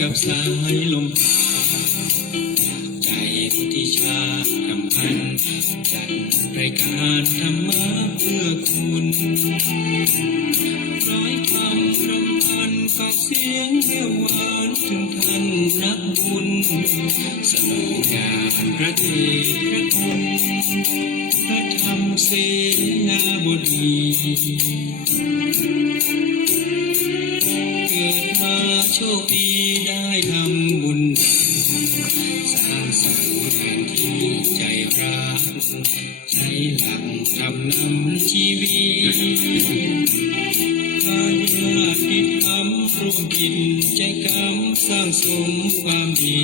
กับสายลมใจที่ชาคำพันจัดรายการธรรมะเพื่อคุณร้อยคำรำพันฝากเสียงแววหวานถึงท่านนักบุญสโลงานพระเดชพระคุณพระธรรมเสนาบดีเกิดมาโชคดีได้ทำบุญสร้างสรรค์แห่งที่ใจรักใช้หลักทำนำชีวิตพาญาติธรรมร่วมกิจกรรมสร้างสมความดี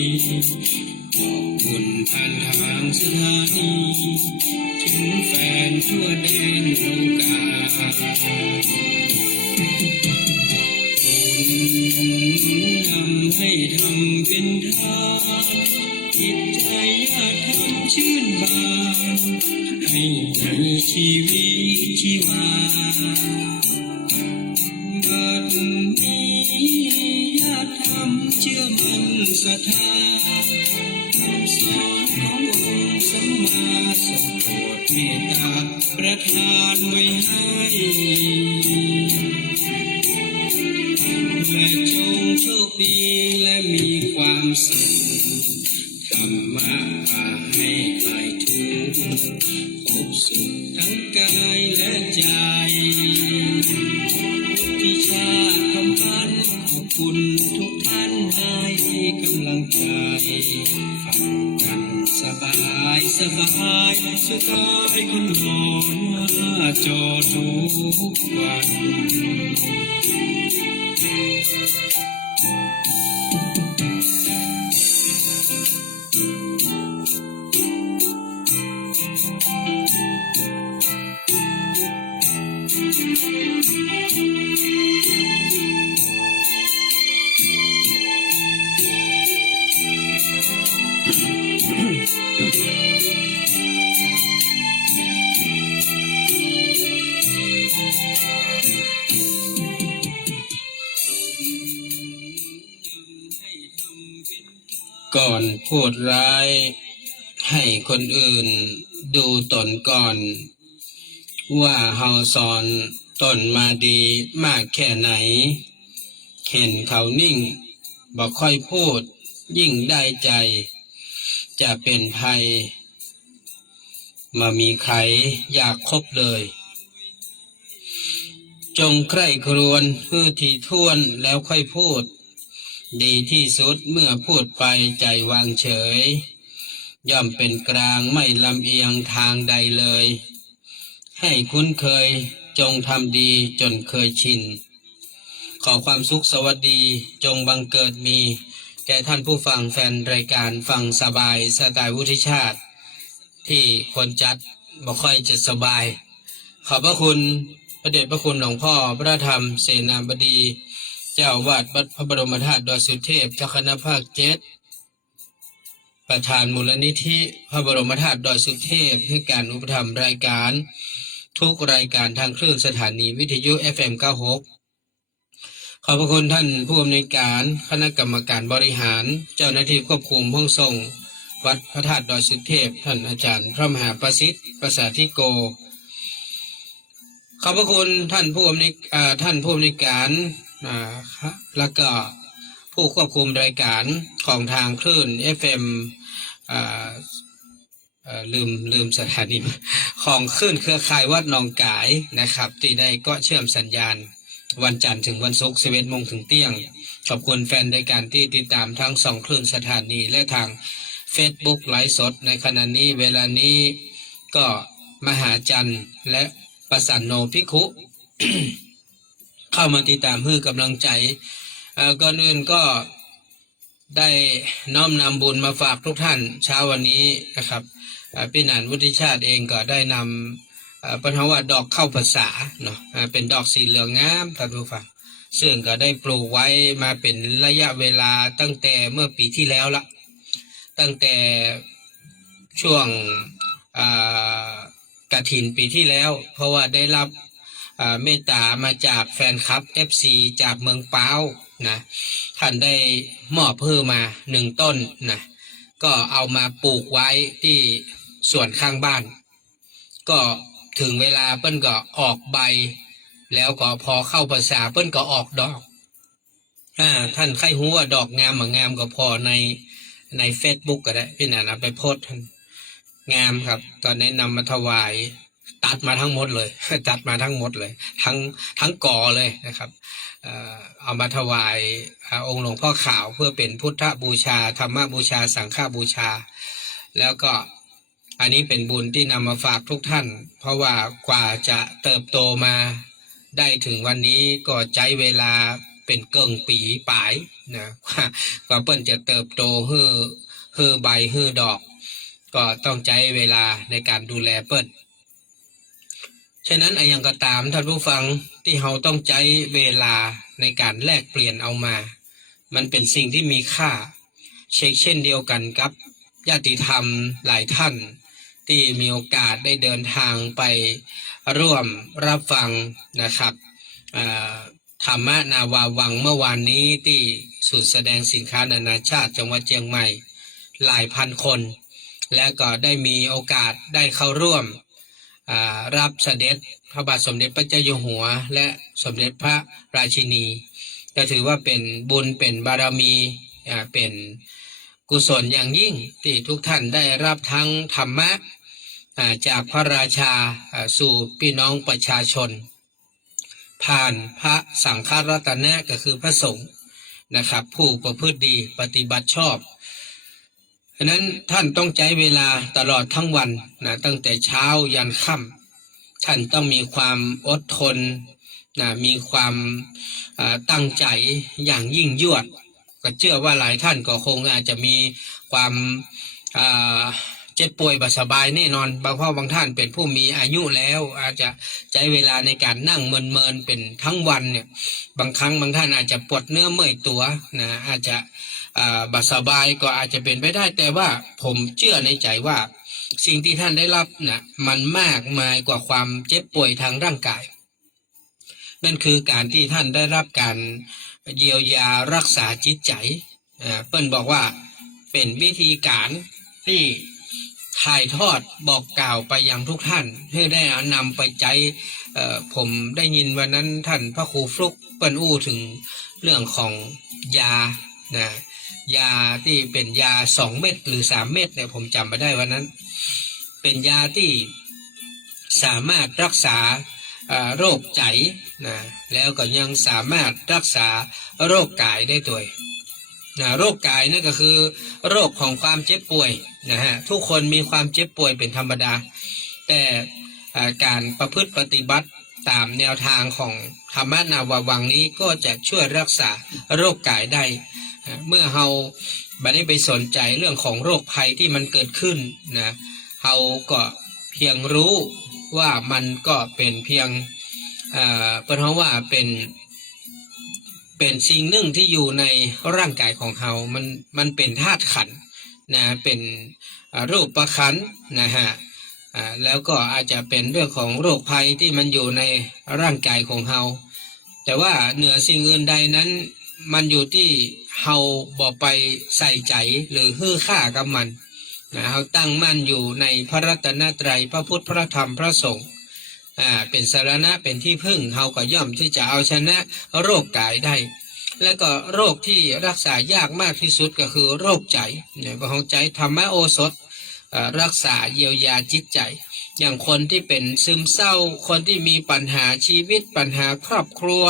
ขอบคุณผ่านทางสถานีถึงแฟนทั่วแดนโลกานำให้ทำเป็นทานจิตใจอยากทำชื่นบานให้มีชีวิตชีวาบัดนี้อยากทำเชื่อมั่นศรัทธาคำสอนขององค์สัมมาสัมพุทธเมตตาประทานไว้ให้และจงโชคดีและมีความสุขธรรมะพาให้คลายทุกข์พบสุขทั้งกายและใจที่ชาติคำพันขอบคุณทุกท่านให้กำลังใจฟังกันสบายสบายสไตล์คนหล่อหน้าจอทุกวันก่อนพูดร้ายให้คนอื่นดูตนก่อนว่าเฮาสอนตนมาดีมากแค่ไหนเห็นเขานิ่งบ่ค่อยพูดยิ่งได้ใจจะเป็นภัยมามีใครอยากคบเลยจงใคร่ครวญเพื่อที่ท่วนแล้วค่อยพูดดีที่สุดเมื่อพูดไปใจวางเฉยย่อมเป็นกลางไม่ลำเอียงทางใดเลยให้คุ้นเคยจงทำดีจนเคยชินขอความสุขสวัสดีจงบังเกิดมีแก่ท่านผู้ฟังแฟนรายการฟังสบายสไตล์วุฒิชาติที่คนจัดบ่ค่อยจะสบายขอบพระคุณพระเดชพระคุณหลวงพ่อพระธรรมเสนาบดีเจ้าวาดวัดพระบรมธาตุดอยสุเทพเจ้าคณะภาค7ประธานมูลนิธิพระบรมธาตุดอยสุเทพให้การอุปถัมภ์รายการทุกรายการทางคลื่นสถานีวิทยุ FM 96ขอบพระคุณท่านผู้อำนวยการคณะกรรมการบริหารเจ้าหน้าที่ควบคุมห้องส่งวัดพระธาตุดอยสุเทพท่านอาจารย์พระมหาประสิทธิ์ประสาธิโกขอบพระคุณท่านผู้อำนวยการแล้วก็ผู้ควบคุมรายการของทางคลื่น FM ลืมสถานีของคลื่นเครือข่ายวัดหนองกายนะครับที่ได้ก็เชื่อมสัญญาณวันจันทร์ถึงวันศุกร์ 11 โมงถึงเที่ยงขอบคุณแฟนรายการที่ติดตามทั้ง2คลื่นสถานีและทาง Facebook ไลฟ์สดในขณะนี้เวลานี้ก็มหาจันทร์และประสันโนภิกขุ เข้ามาติดตามเพื่อกำลังใจก่อนอื่นก็ได้น้อมนำบุญมาฝากทุกท่านเช้าวันนี้นะครับพี่นันวุฒิชาติเองก็ได้นำปัญหาว่าดอกเข้าภาษาเนาะเป็นดอกสีเหลืองงามท่านผู้ฟังซึ่งก็ได้ปลูกไว้มาเป็นระยะเวลาตั้งแต่เมื่อปีที่แล้วละตั้งแต่ช่วงกฐินปีที่แล้วเพราะว่าได้รับ เมตตามาจากแฟนคลับ FC จากเมืองปาวนะท่านได้มอบเพิ่มมา1 ต้นนะก็เอามาปลูกไว้ที่สวนข้างบ้านก็ถึงเวลาเปิ้นก็ออกใบแล้วก็พอเข้าภาษาเปิ้นก็ออกดอกท่านใครรู้ว่าดอกงามงามก็พอใน Facebook ก็ได้พี่น่ะนะไปโพสต์งามครับตอนนี้นำมาถวายตัดมาทั้งหมดเลย ตัดมาทั้งหมดเลยทั้งก่อเลยนะครับเอามาถวายองค์หลวงพ่อขาวเพื่อเป็นพุทธบูชาธรรมบูชาสังฆบูชาแล้วก็อันนี้เป็นบุญที่นำมาฝากทุกท่านเพราะว่ากว่าจะเติบโตมาได้ถึงวันนี้ก็ใช้เวลาเป็นเกิงปีปลายนะก็เปิ้นจะเติบโตฮือใบฮือดอกก็ต้องใช้เวลาในการดูแลเปิ้นฉะนั้นอย่างก็ตามท่านผู้ฟังที่เราต้องใช้เวลาในการแลกเปลี่ยนเอามามันเป็นสิ่งที่มีค่าเช่นเดียวกันกับญาติธรรมหลายท่านที่มีโอกาสได้เดินทางไปร่วมรับฟังนะครับธรรมนาวาวังเมื่อวานนี้ที่ศูนย์แสดงสินค้านานาชาติจังหวัดเชียงใหม่หลายพันคนและก็ได้มีโอกาสได้เข้าร่วมรับเสด็จพระบาทสมเด็จพระเจ้าอยู่หัวและสมเด็จพระราชินีก็ถือว่าเป็นบุญเป็นบารมีเป็นกุศลอย่างยิ่งที่ทุกท่านได้รับทั้งธรรมะจากพระราชาสู่พี่น้องประชาชนผ่านพระสังฆรัตนะก็คือพระสงฆ์นะครับผู้ประพฤติดีปฏิบัติชอบฉะนั้นท่านต้องใช้เวลาตลอดทั้งวันนะตั้งแต่เช้ายันค่ำท่านต้องมีความอดทนนะมีความตั้งใจอย่างยิ่งยวดก็เชื่อว่าหลายท่านก็คงอาจจะมีความเจ็บป่วยบาดสบายแน่นอนบางท่านเป็นผู้มีอายุแล้วอาจจะใช้เวลาในการนั่งเมินเป็นทั้งวันเนี่ยบางครั้งบางท่านอาจจะปวดเนื้อเมื่อยตัวนะอาจจะบาดสบายก็อาจจะเป็นไปได้แต่ว่าผมเชื่อในใจว่าสิ่งที่ท่านได้รับนะมันมากมายกว่าความเจ็บป่วยทางร่างกายนั่นคือการที่ท่านได้รับการเยียวยารักษาจิตใจเปิ้นบอกว่าเป็นวิธีการที่ถ่ายทอดบอกกล่าวไปยังทุกท่านให้ได้นำไปใจผมได้ยินวันนั้นท่านพระครูฟลุกเปิ้นอู้ถึงเรื่องของยานะยาที่เป็นยา2 เม็ดหรือ3 เม็ดเนี่ยผมจำไม่ได้วันนั้นเป็นยาที่สามารถรักษาโรคใจนะแล้วก็ยังสามารถรักษาโรคกายได้ด้วยนะโรคกายนั่นก็คือโรคของความเจ็บป่วยนะฮะทุกคนมีความเจ็บป่วยเป็นธรรมดาแต่การประพฤติปฏิบัติตามแนวทางของธรรมนาวาวังนี้ก็จะช่วยรักษาโรคกายได้เมื่อเราไม่ได้ไปสนใจเรื่องของโรคภัยที่มันเกิดขึ้นนะเราก็เพียงรู้ว่ามันก็เป็นเพียงเพราะว่าเป็นสิ่งหนึ่งที่อยู่ในร่างกายของเรามันเป็นธาตุขันธ์นะเป็นรูปประขันธ์นะฮะแล้วก็อาจจะเป็นเรื่องของโรคภัยที่มันอยู่ในร่างกายของเราแต่ว่าเหนือสิ่งอื่นใดนั้นมันอยู่ที่เราบอกไปใส่ใจหรือฮื้อค่ากับมันนะเราตั้งมั่นอยู่ในพระรัตนตรัยพระพุทธพระธรรมพระสงฆ์เป็นสรณะเป็นที่พึ่งเราก็ย่อมที่จะเอาชนะโรคกายได้และก็โรคที่รักษายากมากที่สุดก็คือโรคใจเนี่ยของใจธรรมโอสถรักษาเยียวยาจิตใจอย่างคนที่เป็นซึมเศร้าคนที่มีปัญหาชีวิตปัญหาครอบครัว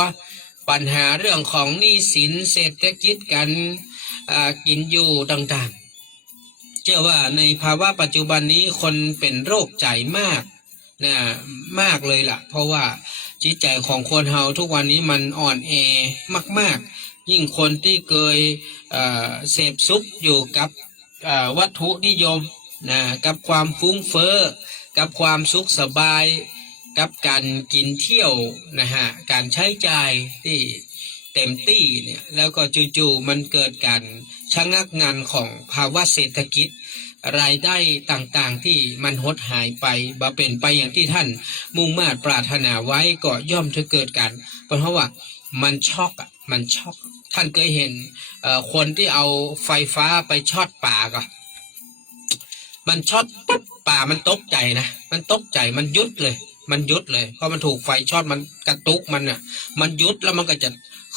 ปัญหาเรื่องของหนี้สินเศรษฐกิจการกินอยู่ต่างๆเชื่อว่าในภาวะปัจจุบันนี้คนเป็นโรคใจมากนะมากเลยล่ะเพราะว่าจิตใจของคนเฮาทุกวันนี้มันอ่อนแอมากๆยิ่งคนที่เคยเสพสุขอยู่กับวัตถุนิยมนะกับความฟุ้งเฟ้อกับความสุขสบายกับการกินเที่ยวนะฮะการใช้จ่ายที่เต็มที่เนี่ยแล้วก็จู่ๆมันเกิดการชะงักงันของภาวะเศรษฐกิจ รายได้ต่างๆที่มันหดหายไปบ่เป็นไปอย่างที่ท่านมุ่งมา่ปรารถนาไว้ก็ย่อมจะเกิดกันเพราะว่ามันช็อกอ่ะมันช็อกท่านเคยเห็นคนที่เอาไฟฟ้าไปช็อตป่าก็มันช็อตปุ๊บป่ามันตกใจนะมันตกใจมันยุดเลยมันยุดเลยเพราะมันถูกไฟช็อตมันกระตุกมันอ่ะมันยุดแล้วมันก็จะ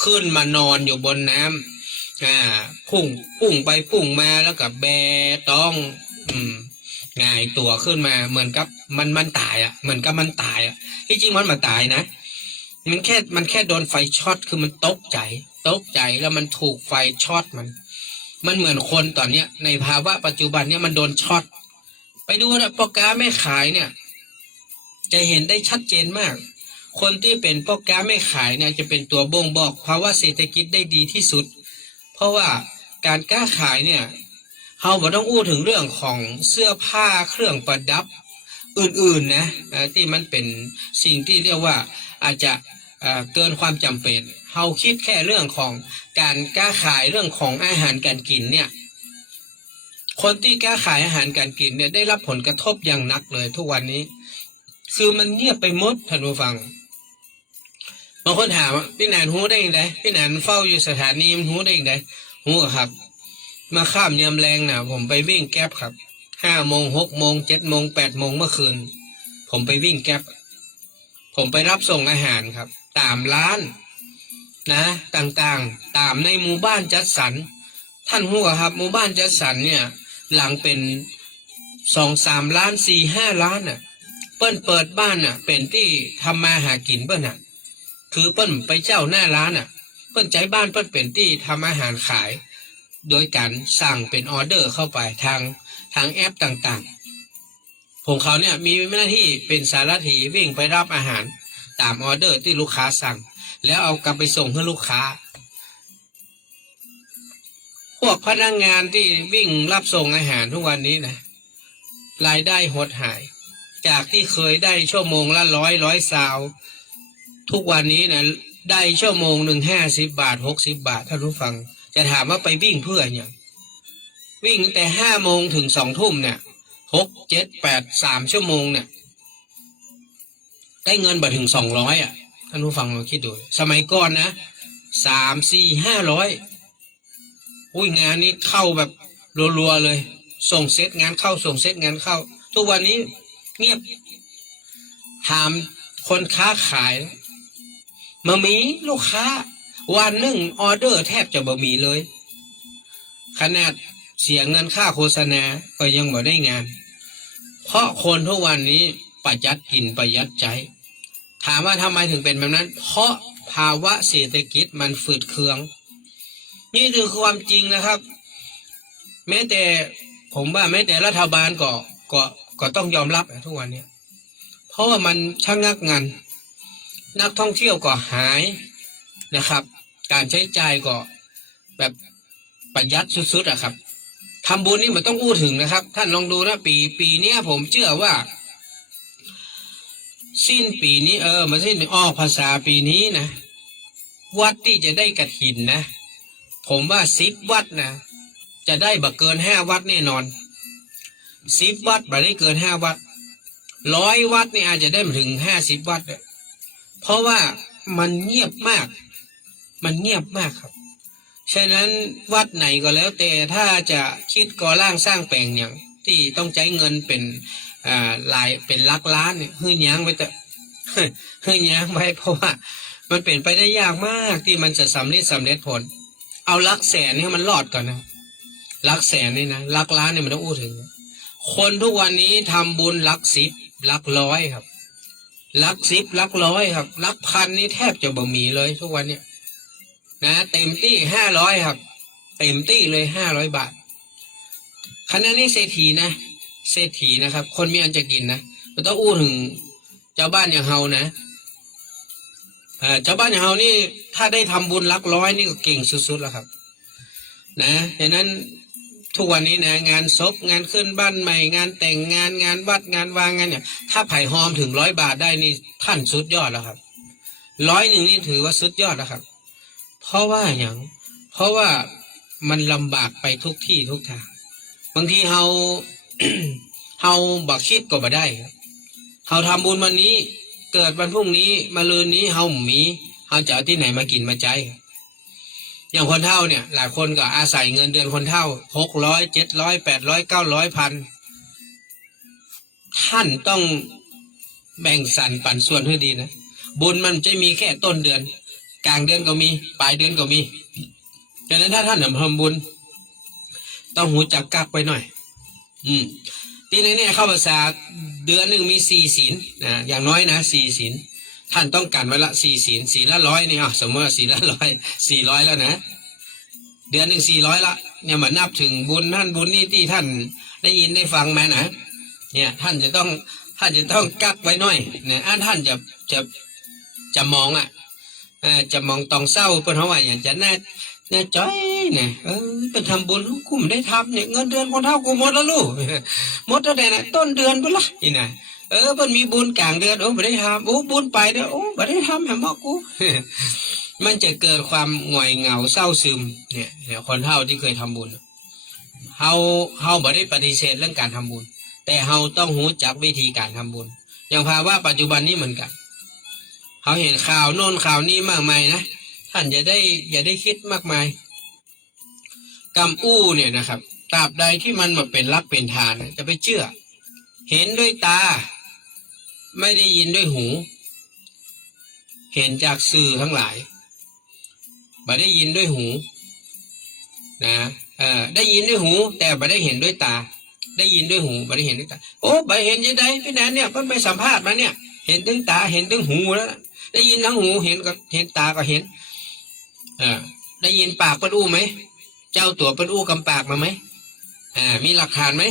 ขึ้นมานอนอยู่บนน้ำพุ่งไปพุ่งมาแล้วก็แบต้องง่ายตัวขึ้นมาเหมือนกับมันตายอ่ะเหมือนกับมันตายอ่ะที่จริงมันมาตายนะมันแค่โดนไฟช็อตคือมันตกใจแล้วมันถูกไฟช็อตมันเหมือนคนตอนเนี้ยในภาวะปัจจุบันเนี้ยมันโดนช็อตไปดูนะพ่อค้าแม่ขายเนี่ยจะเห็นได้ชัดเจนมากคนที่เป็นพ่อค้าแม่ขายเนี่ยจะเป็นตัวบ่งบอกภาวะเศรษฐกิจได้ดีที่สุดเพราะว่าการค้าขายเนี่ยเราไม่ต้องอู้ถึงเรื่องของเสื้อผ้าเครื่องประดับอื่นๆนะที่มันเป็นสิ่งที่เรียกว่าอาจจะเกินความจำเป็นเราคิดแค่เรื่องของการค้าขายเรื่องของอาหารการกินเนี่ยคนที่ค้าขายอาหารการกินเนี่ยได้รับผลกระทบอย่างหนักเลยทุกวันนี้คือมันเงียบไปหมดท่านผู้ฟังบางคนถามพี่แหนนหูได้ยังไงพี่แหนนเฝ้าอยู่สถานีมันหูได้ยังไงหูครับมาข้ามยามแรงนะผมไปวิ่งแก๊ปครับ5 โมง 6 โมง 7 โมง 8 โมงเมื่อคืนผมไปวิ่งแก๊ปผมไปรับส่งอาหารครับตามร้านนะต่างๆตามในหมู่บ้านจัดสรรท่านหูครับหมู่บ้านจัดสรรเนี่ยหลังเป็น2-3 ล้าน4-5 ล้านน่ะเปิ้นเปิดบ้านน่ะเป็นที่ทำมาหากินเปิ้นน่ะคือเปิ้นไปเจ้าหน้าร้านน่ะเปิ้นใจบ้านเปิ้นเป็นที่ทำอาหารขายโดยการสั่งเป็นออเดอร์เข้าไปทางแอปต่างๆผมเขาเนี่ยมีหน้าที่เป็นสารถีวิ่งไปรับอาหารตามออเดอร์ที่ลูกค้าสั่งแล้วเอากลับไปส่งให้ลูกค้าพวกพนักงานที่วิ่งรับส่งอาหารทุกวันนี้นะรายได้หดหายจากที่เคยได้ชั่วโมงละ100 ทุกวันนี้นะได้ชั่วโมงหนึ่ง50 บาท60 บาทท่านผู้ฟังจะถามว่าไปวิ่งเพื่อเนี่ยวิ่งแต่5 โมงถึง2 ทุ่มเนี่ย6 7 8 3 ชั่วโมงเนี่ยได้เงินบ่ถึง200อ่ะท่านผู้ฟังลองคิดดูสมัยก่อนนะ3 4 500อุ้ยงานนี้เข้าแบบรัวๆเลยส่งเซตงานเข้าส่งเซตงานเข้าทุกวันนี้เงียบถามคนค้าขายมามีลูกค้าวันหนึ่งออเดอร์แทบจะบ่มีเลยขนาดเสียเงินค่าโฆษณาก็ยังบ่ได้งานเพราะคนทุกวันนี้ประหยัดกินประหยัดใจถามว่าทำไมถึงเป็นแบบนั้นเพราะภาวะเศรษฐกิจมันฝืดเคืองนี่คือความจริงนะครับแม้แต่ผมว่าแม้แต่รัฐบาลก็ต้องยอมรับทุกวันนี้เพราะว่ามันชะงักงันนักท่องเที่ยวก็หายนะครับการใช้จ่ายก็แบบประหยัดสุดๆอะครับทำบุญนี่มันต้องอู้ถึงนะครับท่านลองดูนะปีนี้ผมเชื่อว่าสิ้นปีนี้มันสิ้นออกภาษาปีนี้นะวัดที่จะได้กฐินนะผมว่า10 วัดนะจะได้บ่เกิน5 วัดแน่นอน10 วัดบ่ได้เกิน5 วัด100 วัดนี่อาจจะได้ถึง50 วัดเลยเพราะว่ามันเงียบมากครับฉะนั้นวัดไหนก็แล้วแต่ถ้าจะคิดก่อร่างสร้างแปลงอย่างที่ต้องใช้เงินเป็นหลายเป็นหลักล้านเนี่ยหื้อย้างไว้แต่หื้อย้างไว้เพราะว่ามันเป็นไปได้ยากมากที่มันจะสำเร็จผลเอาหลักแสนนี่มันรอดก่อนนะหลักแสนนี่นะหลักล้านเนี่ยมันต้องอู้ถึงคนทุกวันนี้ทำบุญหลัก10 หลักร้อยครับหลัก10 หลักร้อยครับหลักพันนี่แทบจะบ่มีเลยทุกวันเนี่ยนะเต็มที่500ครับเต็มที่เลย500 บาทขณะนี้เศรษฐีนะครับคนมีอันจะกินนะมันต้องอู้ถึงเจ้าบ้านอย่างเฮานะเจ้าบ้านอย่างเฮานี่ถ้าได้ทำบุญหลักร้อยนี่ก็เก่งสุดๆแล้วครับนะดังนั้นทุกวันนี้นะงานศพงานขึ้นบ้านใหม่งานแต่งงานงานวัดงานวางงานเนี่ยถ้าไผ่หอมถึง100 บาทได้นี่ท่านสุดยอดแล้วครับ100นี่ถือว่าสุดยอดแล้วครับเพราะว่ามันลำบากไปทุกที่ทุกทางบางทีเรา เฮาบักคิดก็บ่ได้เฮาทำบุญวันนี้เกิดวันพรุ่งนี้มะรืนนี้เฮามีเฮาจะเอาที่ไหนมากินมาใจอย่างคนเฒ่าเนี่ยหลายคนก็อาศัยเงินเดือนคนเฒ่า600 700 800 900 1,000ท่านต้องแบ่งสรรปันส่วนให้ดีนะบุญมันจะมีแค่ต้นเดือนกลางเดือนก็มีปลายเดือนก็มีดังนั้นถ้าท่านทำบุญต้องหูจักกักไปหน่อยที่ในเนี่ยเข้าภาษาเดือนหนึ่งมี4 ศีลนะอย่างน้อยนะ4 ศีลท่านต้องการไว้ละ4 ศีลศีลละ100นี่สมมติว่าศีลละ100 400แล้วนะเดือนหนึ่ง400ละเนี่ยมานับถึงบุญท่านบุญนี่ที่ท่านได้ยินได้ฟังมานะเนี่ยท่านจะต้องกักไว้หน่อยนะท่านจะมองจะมองตองเศร้าเป็นเพราะว่าอย่างจะน่าจ้อยเนี่ยเป็นทำบุญกูไม่ได้ทำเนี่ยเงินเดือนคนเท่ากูหมดแล้วลูกหมดแล้วแต่นะต้นเดือนไปละนี่นะมันมีบุญกลางเดือนไม่ได้ทำบุญไปเด้อไม่ได้ทำแหมกู มันจะเกิดความหงอยเหงาเศร้าซึมเนี่ยคนเท่าที่เคยทำบุญเฮาไม่ได้ปฏิเสธเรื่องการทำบุญแต่เฮาต้องรู้จักวิธีการทำบุญอย่างภาวะปัจจุบันนี้เหมือนกันเขาเห็นข่าวโน่นข่าวนี้มากมายนะท่านอย่าได้คิดมากมายกรรมอู้เนี่ยนะครับตราบใดที่มันมาเป็นรักเป็นทานจะไปเชื่อเห็นด้วยตาไม่ได้ยินด้วยหูเห็นจากสื่อทั้งหลายไม่ได้ยินด้วยหูนะได้ยินด้วยหูแต่ไม่ได้เห็นด้วยตาได้ยินด้วยหูไม่ได้เห็นด้วยตาไม่เห็นยังไงพี่แนนเนี่ยเพิ่งไปสัมภาษณ์มาเนี่ยเห็นทั้งตาเห็นทั้งหูแล้วได้ยินทั้งหูเห็นตาก็เห็นได้ยินปากเปิ้นอู้ไหมเจ้าตัวเปิ้นอู้กำปากมาไหมมีหลักฐานไหม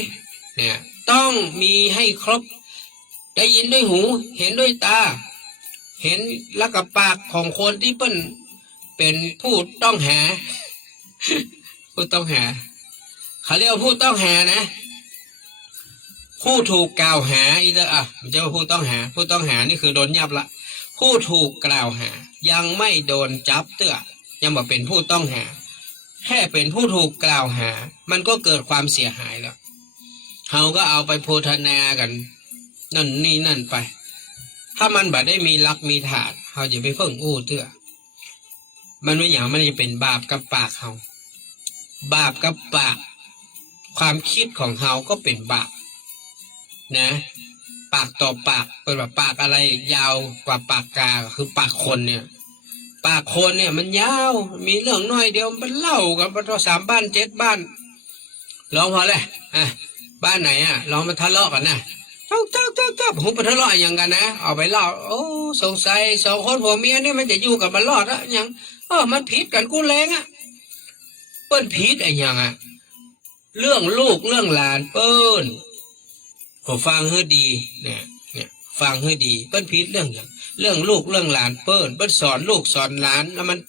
เนี่ยต้องมีให้ครบได้ยินด้วยหูเห็นด้วยตาเห็นแล้วกับปากของคนที่เปิ้นเป็นผู้ต้องหาผู้ต้องหาเขาเรียกว่าผู้ต้องหานะผู้ถูกกล่าวหาอีเด้อมันจะว่าผู้ต้องหานี่คือโดนยับละผู้ถูกกล่าวหายังไม่โดนจับเตื้อยังบอกเป็นผู้ต้องหาแค่เป็นผู้ถูกกล่าวหามันก็เกิดความเสียหายแล้วเขาก็เอาไปโพธนากันนั่นนี่นั่นไปถ้ามันบัดได้มีลักมีฐานเขาจะไปเพิ่งอู้เตื้อมันไม่อย่างมันจะเป็นบาปกับปากเขาบาปกับปากความคิดของเขาก็เป็นบาปนะปากต่อปากเป็นแบบปากอะไรยาวกว่าปากกาคือปากคนเนี่ยปากคนเนี่ยมันยาวมีเรื่องน้อยเดียวมันเล่ากันไป3 บ้าน 7 บ้านลองพอเลยบ้านไหนลองมาทะเลาะกันนะเจ้าผมไปทะเลาะอย่างกันนะเอาไปเล่าสงสัย2 คนผัวเมียนี่มันจะอยู่กับมันรอดอย่างมันผิดกันกูแรงเปิ้นผิดอย่างเรื่องลูกเรื่องหลานเปิ้นผมฟังให้ดีเนี่ยฟังให้ดีเปิ้นผิดเรื่องอย่างเรื่องลูกเรื่องหลานเปิ้นสอนลูกสอนหลานแล้วมัน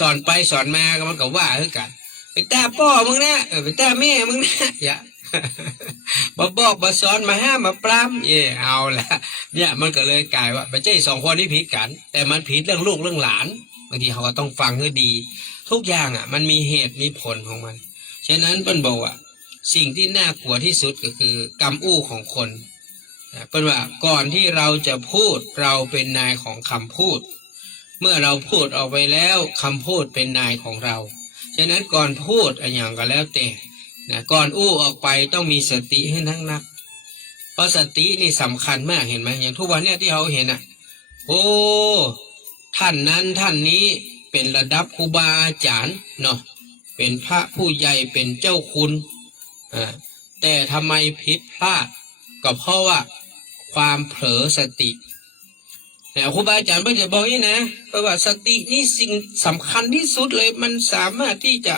สอนไปสอนมาก็มันก็ว่าคือกันไปแต่พ่อมึงนะไปแต่แม่มึงนะอย่ามาบอกมาสอนมาห้ามมาปรามเอาละเนี่ยมันก็เลยกลายว่าไม่ใช่2 คนที่ผิดกันแต่มันผิดเรื่องลูกเรื่องหลานบางทีเขาก็ต้องฟังให้ดีทุกอย่างมันมีเหตุมีผลของมันฉะนั้นเปิ้นบอกว่าสิ่งที่น่ากลัวที่สุดก็คือกรรมอู้ของคนเป็นว่าก่อนที่เราจะพูดเราเป็นนายของคำพูดเมื่อเราพูดออกไปแล้วคำพูดเป็นนายของเราฉะนั้นก่อนพูดอย่างก็แล้วแต่ก่อนอู้ออกไปต้องมีสติให้นักเพราะสตินี่สำคัญมากเห็นไหมอย่างทุกวันเนี่ยที่เขาเห็นท่านนั้นท่านนี้เป็นระดับครูบาอาจารย์เนาะเป็นพระผู้ใหญ่เป็นเจ้าคุณแต่ทำไมผิดพลาดก็เพราะว่าความเผลอสติแต่ครูบาอาจารย์เพิ่งจะบอกนี่นะเพราะว่าสตินี่สิ่งสำคัญที่สุดเลยมันสามารถที่จะ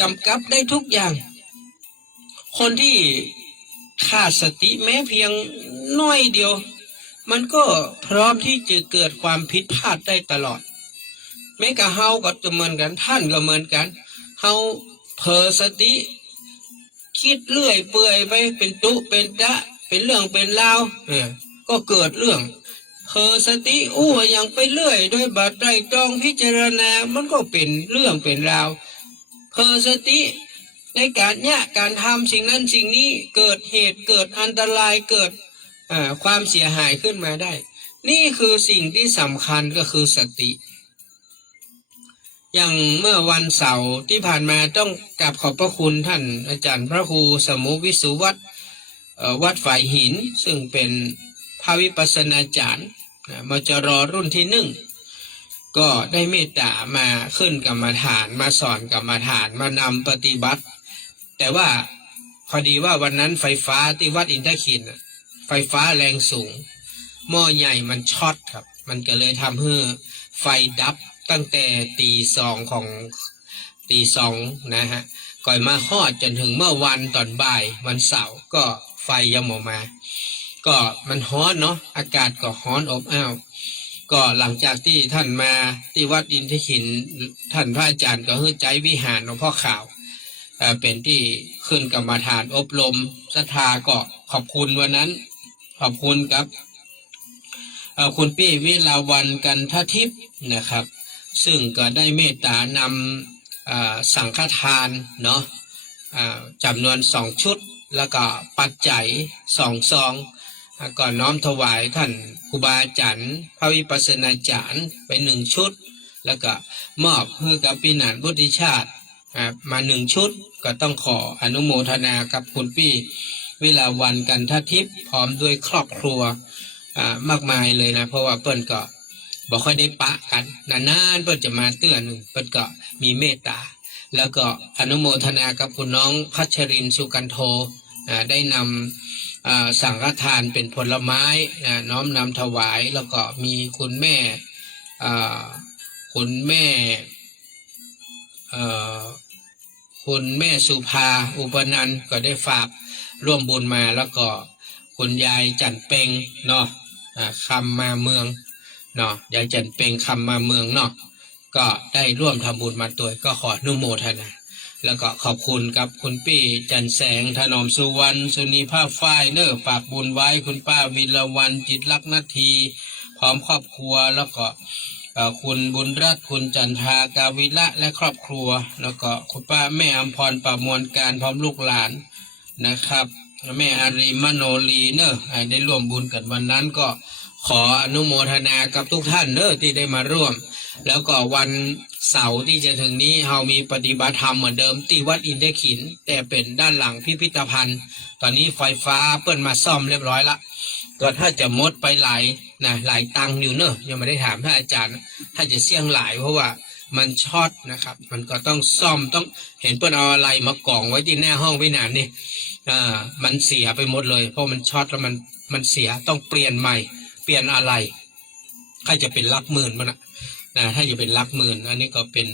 กำกับได้ทุกอย่างคนที่ขาดสติแม้เพียงน้อยเดียวมันก็พร้อมที่จะเกิดความผิดพลาดได้ตลอดแม้กะเฮาก็จะเหมือนกันท่านก็เหมือนกันเฮาเผลอสติคิดเลื่อยเปื่อยไปเป็นตุเป็นดะเป็นเรื่องเป็นราวก็เกิดเรื่องเผลอสติอย่างไปเลื่อยโดยบัดไตรตรองพิจารณามันก็เป็นเรื่องเป็นราวเผลอสติ ในการเนี่ยการทำสิ่งนั้นสิ่งนี้เกิดเหตุเกิดอันตรายเกิดความเสียหายขึ้นมาได้นี่คือสิ่งที่สำคัญก็คือสติอย่างเมื่อวันเสาร์ที่ผ่านมาต้องกราบขอบพระคุณท่านอาจารย์พระครูสมุวิสุวัฒน์วัดฝ่ายหินซึ่งเป็นพระวิปัสสนาจารย์มจรรุ่นที่1ก็ได้เมตตามาขึ้นกรรมฐานมาสอนกรรมฐานมานำปฏิบัติแต่ว่าพอดีว่าวันนั้นไฟฟ้าที่วัดอินทขินไฟฟ้าแรงสูงหม้อใหญ่มันช็อตครับมันก็เลยทำให้ไฟดับตั้งแต่ตี 2ของตี 2นะฮะก่อยมาฮอดจนถึงเมื่อวันตอนบ่ายวันเสาร์ก็ไฟยังออกมาก็มันร้อนเนาะอากาศก็ร้อนอบอ้าวก็หลังจากที่ท่านมาที่วัดอินทขินท่านพระอาจารย์ก็ให้ใจวิหารหลวงพ่อข่าวเป็นที่ขึ้นกรรมฐานอบรมศรัทธาก็ขอบคุณวันนั้นขอบคุณครับคุณพี่วิลาวันกันททิพย์นะครับซึ่งก็ได้เมตตานำสังฆทานเนาะจำนวน2ชุดแล้วก็ปัจจัย2 ซองก่อนน้อมถวายท่านครูบาอาจารย์พระวิปัสสนาจารย์ไป1 ชุดแล้วก็มอบให้กับพี่นันพุทธิชาติมา1 ชุดก็ต้องขออนุโมทนากับคุณพี่วิลาวันกันททิพย์พร้อมด้วยครอบครัวมากมายเลยนะเพราะว่าเปิ้นก็บอกค่อยได้ปะกันนานๆเปิ้นจะมาเตือนเปิ้นก็มีเมตตาแล้วก็อนุโมทนากับคุณน้องพัชรินทร์สุกันโทได้นำสังฆทานเป็นผลไม้น้อมนำถวายแล้วก็มีคุณแม่คุณแม่สุภาอุปนันท์ก็ได้ฝากร่วมบุญมาแล้วก็คุณยายจันเปงเนาะคำมาเมืองเนาะยายจันเปงคำมาเมืองเนาะก็ได้ร่วมทำบุญมาตัวก็ขออนุโมทนาแล้วก็ขอบคุณกับคุณปี้จันแสงถนอมสุวรรณสุนีภาพฝ้ายเนอฝากบุญไว้คุณป้าวิลวันจิตลักษณ์นาทีพร้อมครอบครัวแล้วก็คุณบุญรัตน์คุณจันทากาวิละและครอบครัวแล้วก็คุณป้าแม่อมพรประมวลการพร้อมลูกหลานนะครับแม่อารีมโนลีเนอะได้ร่วมบุญกันวันนั้นก็ขออนุโมทนากับทุกท่านเนอะที่ได้มาร่วมแล้วก็วันเสาร์ที่จะถึงนี้เรามีปฏิบัติธรรมเหมือนเดิมที่วัดอินทขินแต่เป็นด้านหลังพิพิธภัณฑ์ตอนนี้ไฟฟ้าเปิ้นมาซ่อมเรียบร้อยละก็ถ้าจะมดไปหลายตังค์อยู่เนอะยังไม่ได้ถามท่านอาจารย์ถ้าจะเสี่ยงหลายเพราะว่ามันช็อตนะครับมันก็ต้องซ่อมต้องเห็นเปิ้นเอาอะไรมากองไว้ที่หน้าห้องพินานนี่มันเสียไปหมดเลยเพราะมันช็อตแล้วมันเสียต้องเปลี่ยนใหม่เปลี่ยนอะไรใครจะเป็นหลักหมื่นมันนะถ้าจะเป็นหลักหมื่นอันนี้ก็เป็น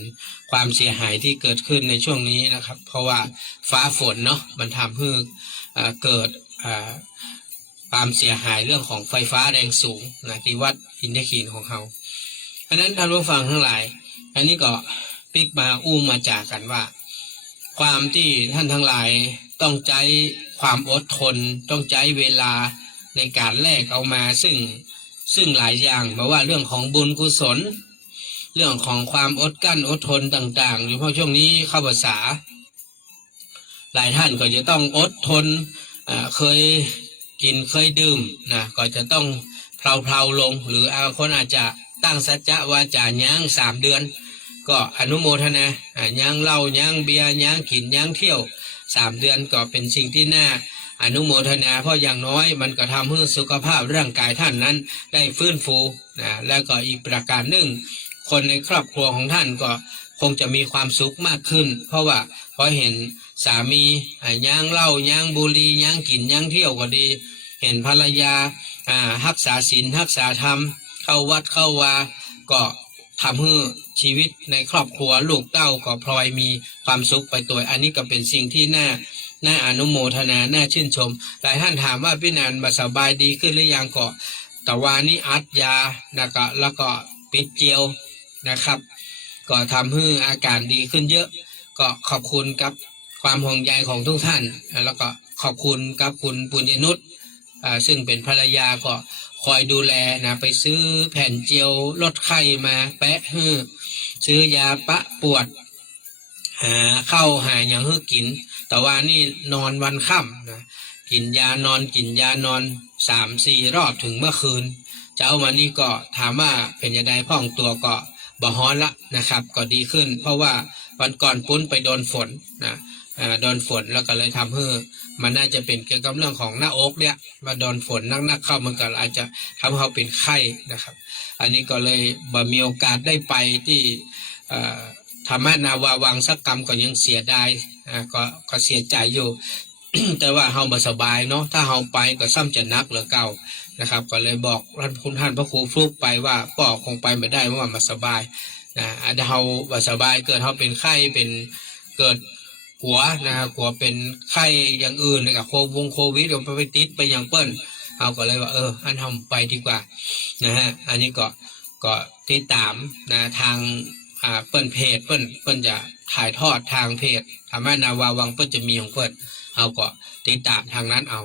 ความเสียหายที่เกิดขึ้นในช่วงนี้นะครับเพราะว่าฟ้าฝนเนาะมันทำให้เกิดความเสียหายเรื่องของไฟฟ้าแรงสูงนะที่วัดอินทขีนของเขาเพราะนั้นท่านผู้ฟังทั้งหลายอันนี้ก็ปิกมาอุ้มมาจากกันว่าความที่ท่านทั้งหลายต้องใช้ความอดทนต้องใช้เวลาในการแลกเอามาซึ่งหลายอย่างเพราะว่าเรื่องของบุญกุศลเรื่องของความอดกั้นอดทนต่างๆโดยเฉพาะช่วงนี้เข้าพรรษาหลายท่านก็จะต้องอดทนเคยกินเคยดื่มนะก็จะต้องเพลาๆลงหรือคนอาจจะตั้งสัจจะว่าจะยั้ง3 เดือนก็อนุโมทนายั้งเหล้ายั้งเบียร์ยั้งกินยั้งเที่ยว3 เดือนก็เป็นสิ่งที่น่าอนุโมทนาเพราะอย่างน้อยมันก็ทำให้สุขภาพร่างกายท่านนั้นได้ฟื้นฟูนะแล้วก็อีกประการหนึ่งคนในครอบครัวของท่านก็คงจะมีความสุขมากขึ้นเพราะว่าพอเห็นสามียั้งเหล้ายั้งบุหรี่ยั้งกินยั้งเที่ยวก็ดีเห็นภรรยารักษาศีลรักษาธรรมเข้าวัดเข้าวาก็ทำให้ชีวิตในครอบครัวลูกเต้าก็พลอยมีความสุขไปตัวอันนี้ก็เป็นสิ่งที่น่าอนุโมทนาน่าชื่นชมหลายท่านถามว่าพี่นันสบายดีขึ้นหรือยังก็แต่ว่านี้อัดยาแล้วก็ปิดเจียวนะครับก็ทำให้อาการดีขึ้นเยอะก็ขอบคุณกับความห่วงใยของทุกท่านแล้วก็ขอบคุณกับคุณปุญญนุชซึ่งเป็นภรรยาก็คอยดูแลนะไปซื้อแผ่นเจียวลดไข้มาแปะซื้อยาปะปวดหาเข้าหาอย่างให้กิน แต่ว่านี่นอนวันค่ำนะกินยานอน3-4 รอบถึงเมื่อคืนเจ้ามานี่ก็ถามว่าเป็นยังไงพ่องตัวก็บ่ฮ้อนละนะครับก็ดีขึ้นเพราะว่าวันก่อนปุ้นไปโดนฝนนะโดนฝนแล้วก็เลยทำให้มันน่าจะเป็นเกี่ยวกับเรื่องของหน้าอกเนี่ยมาโดนฝนนักๆเข้ามันก็อาจจะทำให้เขาเป็นไข้นะครับอันนี้ก็เลยบ่มีโอกาสได้ไปที่ธรรมนาวาวังสักกรรมก็ยังเสียดายก็เสียใจอยู่ แต่ว่าเฮาบ่สบายเนาะถ้าเฮาไปก็ซ้ำจะนักเหลือเก่านะครับก็เลยบอกท่านพระครูฟลุกไปว่าป่อคงไปไม่ได้เพราะว่ามันสบายนะถ้าเฮาบ่สบายเกิดเฮาเป็นไข้เป็นเกิดหัวนะครับหัวเป็นไข้อย่างอื่นนะครับโควิดหรือไปติดไปอย่างเปิ้นเฮาก็เลยว่าอันทำไปดีกว่านะฮะอันนี้ก็ติดตามนะทางเปิ้นเพจเปิ้นจะถ่ายทอดทางเพจธรรมนาวาวังเปิ้นจะมีของเปิ้นเอาก็ติดตามทางนั้นเอา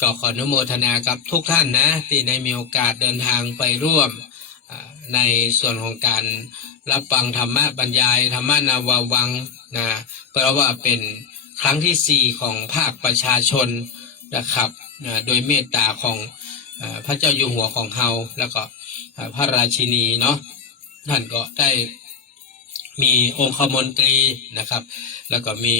ก็ขออนุโมทนากับทุกท่านนะที่ได้มีโอกาสเดินทางไปร่วมในส่วนของการรับฟังธรรมะบรรยายธรรมนาวาวังนะเพราะว่าเป็นครั้งที่4ของภาคประชาชนนะครับโดยเมตตาของพระเจ้าอยู่หัวของเฮาแล้วก็พระราชินีเนาะท่านก็ได้มีองคมนตรีนะครับแล้วก็มี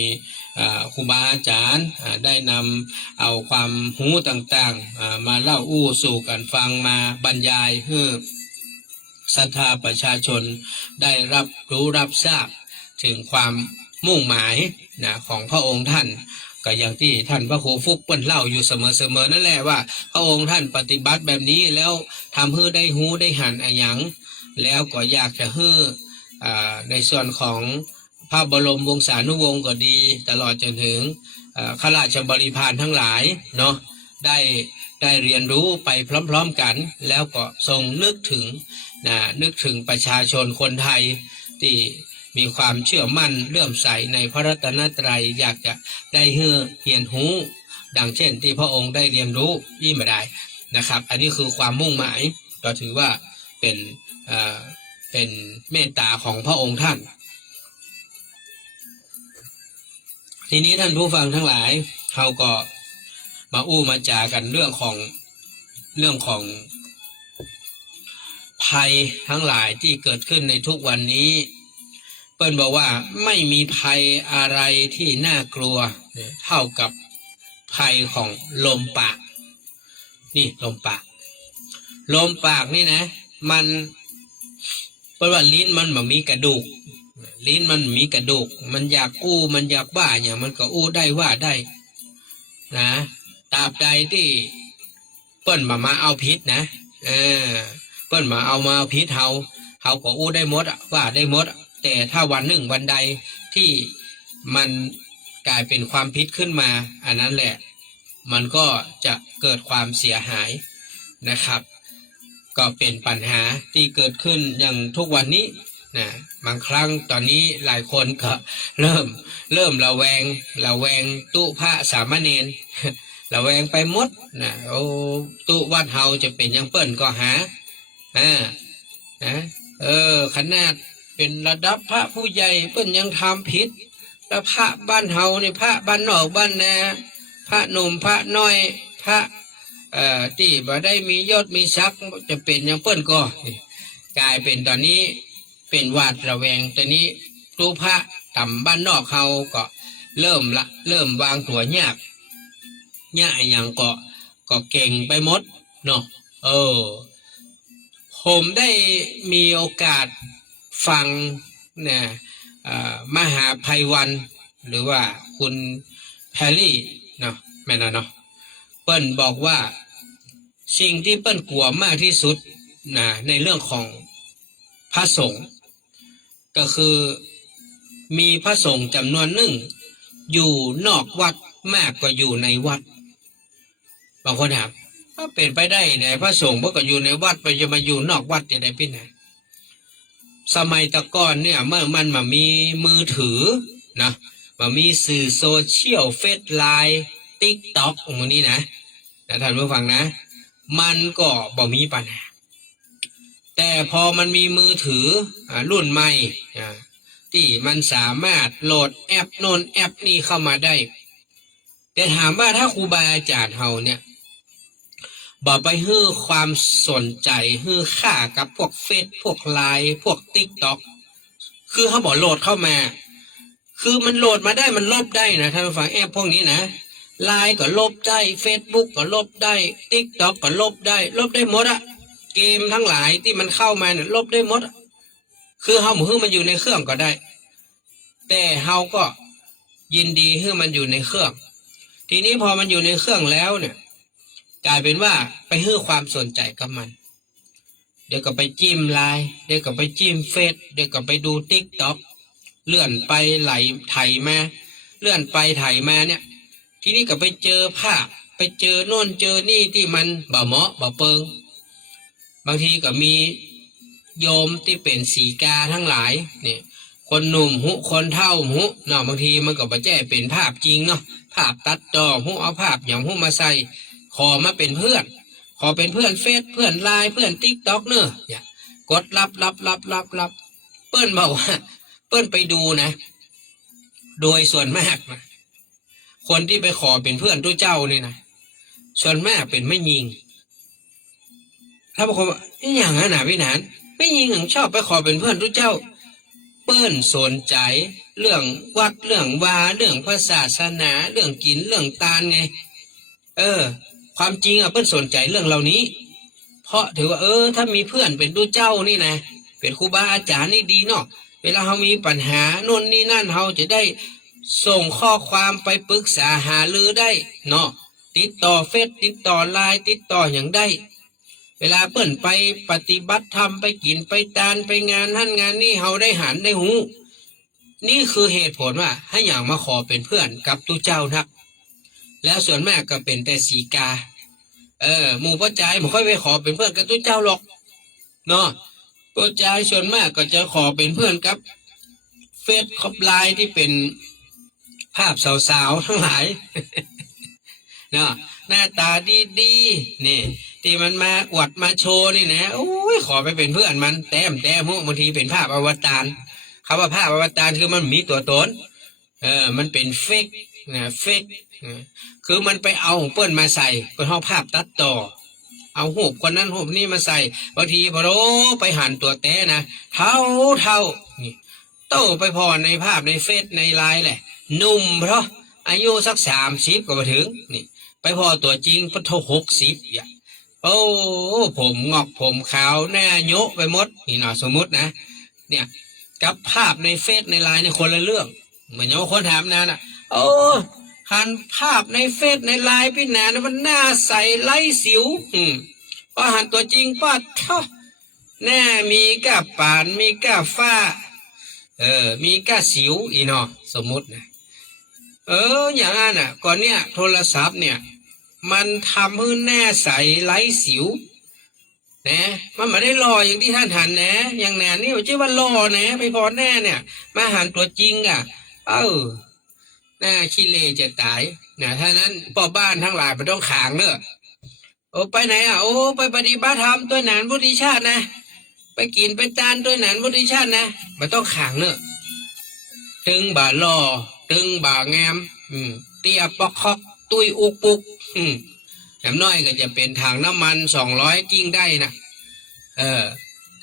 ครูบาอาจารย์ได้นำเอาความรู้ต่างๆมาเล่าอู้สู่กันฟังมาบรรยายเพื่อศรัทธาประชาชนได้รับรู้รับทราบถึงความมุ่งหมายนะของพระองค์ท่านก็อย่างที่ท่านพระครูฟุกเปิ้นเล่าอยู่เสมอนั่นแหละว่าพระองค์ท่านปฏิบัติแบบนี้แล้วทำให้ได้หูได้หันอะไรอย่างแล้วก็อยากจะให้ในส่วนของพระบรมวงศานุวงศ์ก็ดีตลอดจนถึงข้าราชบริพารทั้งหลายเนาะได้เรียนรู้ไปพร้อมๆกันแล้วก็ทรงนึกถึงประชาชนคนไทยที่มีความเชื่อมั่นเลื่อมใสในพระรัตนตรัยอยากจะได้เรียนรู้ดังเช่นที่พระองค์ได้เรียนรู้ยิ่งไม่ได้นะครับอันนี้คือความมุ่งหมายก็ถือว่าเป็นเมตตาของพระองค์ท่านทีนี้ท่านผู้ฟังทั้งหลายเขาก็มามาจากันเรื่องของภัยทั้งหลายที่เกิดขึ้นในทุกวันนี้เปิ้ลบอกว่าไม่มีภัยอะไรที่น่ากลัวเท่ากับภัยของลมปากนี่ลมปากนี่นะมันเพราะว่าลิ้นมันมีกระดูกลิ้นมันมีกระดูกมันอยากมันอยากว่าอย่างมันก็ได้ว่าได้นะตราบใดที่เปิ้นมาเอาพิษนะเปิ้นมาเอาพิษเฮาก็ได้หมดว่าได้หมดแต่ถ้าวันหนึ่งวันใดที่มันกลายเป็นความพิษขึ้นมาอันนั้นแหละมันก็จะเกิดความเสียหายนะครับก็เป็นปัญหาที่เกิดขึ้นอย่างทุกวันนี้นะบางครั้งตอนนี้หลายคนก็เริ่มระแวงตู้พระสามเณรระแวงไปหมดนะตู้วัดเฮาจะเป็นยังเปิ้นก็หาขนาดเป็นระดับพระผู้ใหญ่เปิ้นยังทำผิดแล้วพระบ้านเฮานี่พระบ้านนอกบ้านนาพระหนุ่มพระน้อยพระที่บ่ได้มียศมีศักดิ์จะเป็นยังเปิ้นก็กลายเป็นตอนนี้เป็นหวาดระแวงตอนนี้ตู้พระต่ำบ้านนอกเขาก็เริ่มวางตัวยากอย่างก็เก่งไปหมดเนาะผมได้มีโอกาสฟังเนี่ยมหาภัยวันหรือว่าคุณแพรรี่เนาะแม่นเนาะเปิ้นบอกว่าสิ่งที่เปิ้นกลัวมากที่สุดนะในเรื่องของพระสงฆ์ก็คือมีพระสงฆ์จำนวนหนึ่งอยู่นอกวัดมากกว่าอยู่ในวัดบางคนถามถ้าเป็นไปได้ไหนพระสงฆ์ก็อยู่ในวัดไปจะมาอยู่นอกวัดจะได้เป็นไงสมัยตะก่อนเนี่ยเมื่อมันมามีมือถือนะมามีสื่อโซเชียลเฟซไลน์ติ๊กต็อกตรงนี้นะท่านผู้ฟังนะมันก็บ่มีปัญหาแต่พอมันมีมือถือรุ่นใหม่ที่มันสามารถโหลดแอปโน้นแอปนี้เข้ามาได้ แต่ถามว่าถ้าครูบาอาจารย์เฮาเนี่ยบ่ไปฮื้อความสนใจฮื้อค่ากับพวกเฟซพวกไลน์พวกติ๊กต็อกคือเขาบอกโหลดเข้ามาคือมันโหลดมาได้มันลบได้นะท่านผู้ฟังแอปพวกนี้นะไลน์ก็ลบได้เฟซบุ๊กก็ลบได้ติ๊กต็อกก็ลบได้หมดอะเกมทั้งหลายที่มันเข้ามาเนี่ยลบได้หมดคือเฮาฮื้อมันอยู่ในเครื่องก็ได้แต่เฮาก็ยินดีให้มันอยู่ในเครื่องทีนี้พอมันอยู่ในเครื่องแล้วเนี่ยกลายเป็นว่าไปให้ความสนใจกับมันเดี๋ยวก็ไปจิ้มไลน์เดี๋ยวก็ไปจิ้มเฟซเดี๋ยวก็ไปดูติ๊กต็อกเลื่อนไปไหลไถมาเลื่อนไปไถมาเนี่ยทีนี้ก็ไปเจอภาพไปเจอโน่นเจอนี่ที่มันบ่เหมาะบ่เปิงบางทีก็มีโยมที่เป็นสีกาทั้งหลายเนี่ยคนหนุ่มหุคนเฒ่าหุเนาะบางทีมันก็บ่แจ้เป็นภาพจริงเนาะภาพตัดต่อหุเอาภาพอย่างหุมาใส่ขอมาเป็นเพื่อนขอเป็นเพื่อนเฟซเพื่อนไลน์เพื่อนติ๊กต็อกเนอะเนี่ยกดรับเปิ้นบอกว่าเปิ้นไปดูนะโดยส่วนมากนะคนที่ไปขอเป็นเพื่อนตัวเจ้านี่นะส่วนมากเป็นไม่ยิงถ้าบางคนอย่างนั้นนะพี่หนานไม่ยิงชอบไปขอเป็นเพื่อนตัวเจ้าเปิ้นสนใจเรื่องวัดเรื่องวาเรื่องพระศาสนาเรื่องกินเรื่องตาลไงความจริงเปิ้นสนใจเรื่องเหล่านี้เพราะถือว่าถ้ามีเพื่อนเป็นตัวเจ้านี่นะเป็นครูบาอาจารย์นี่ดีเนาะเวลาเรามีปัญหาโน่นนี่นั่นเราจะได้ส่งข้อความไปปรึกษาหารือได้เนาะติดต่อเฟซติดต่อไลน์ติดต่ออย่างได้เวลาเปิ้นไปปฏิบัติธรรมไปกินไปตานไปงานนั่นงานนี่เราได้หันได้หูนี่คือเหตุผลว่าให้อย่างมาขอเป็นเพื่อนกับตัวเจ้าทักแล้วส่วนมากก็เป็นแต่สีกาหมู่พ่อใจไม่ค่อยไปขอเป็นเพื่อนกับตัวเจ้าหรอกเนาะพ่อใจส่วนมากก็จะขอเป็นเพื่อนกับเฟซคอปไลน์ที่เป็นภาพสาวๆทั้งหลาย เนาะหน้าตาดีๆนี่ที่มันมาอวดมาโชว์นี่นะโอ้ยขอไปเป็นเพื่อนมันแต้มบางทีเป็นภาพอวตารคำว่าภาพอวตารคือมันมีตัวตนมันเป็นเฟกนะเฟกคือมันไปเอาเปิ้นมาใส่เป็นห้องภาพตัดต่อเอาหูปคนนั้นหูปนี้มาใส่บางทีพอโรไปหันตัวแต้นะเท่านี่โต้ไปพอในภาพในเฟซในไลน์แหละหนุ่มเพราะอายุสัก30ก็มาถึงนี่ไปพอตัวจริงก็เท่า60อย่างโอ้ผมงอกผมขาวหน้าโยะไปหมดนี่นะสมมตินะเนี่ยกับภาพในเฟซในไลน์ในคนละเรื่องเหมือนอย่างคนถามนะหันภาพในเฟซในไลน์พี่แนนมันหน้าใสไร้สิวพอหันตัวจริงป้าเท่าหน้ามีก้าป่านมีก้าฝ้ามีก้าสิวอีเนาะสมมตินะอย่างนั้นอ่ะก่อนเนี้ยโทรศัพท์เนี่ยมันทำให้หน้าใสไร้สิวนะมันไม่ได้รออย่างที่ท่านหันนะอย่างแนนนี่ชื่อว่ารอนะไปพอแน่เนี่ยมาหันตัวจริงอ่ะหน้าขี้เลจะตายนะท่านั้นพ่อบ้านทั้งหลายมันต้องขางเนอะไปไหนอ่ะไปปฏิบัติธรรมตัวหนานพุทธิชาตินะไปกินไปจานตัวหนานพุทธิชาตินะมันต้องขางเนอะตึงบ่ารอตึงบ่างามเตี้ยปอกคอกตุยอุกปุกอย่างน้อยก็จะเป็นถังน้ำมัน200กิ้งได้นะ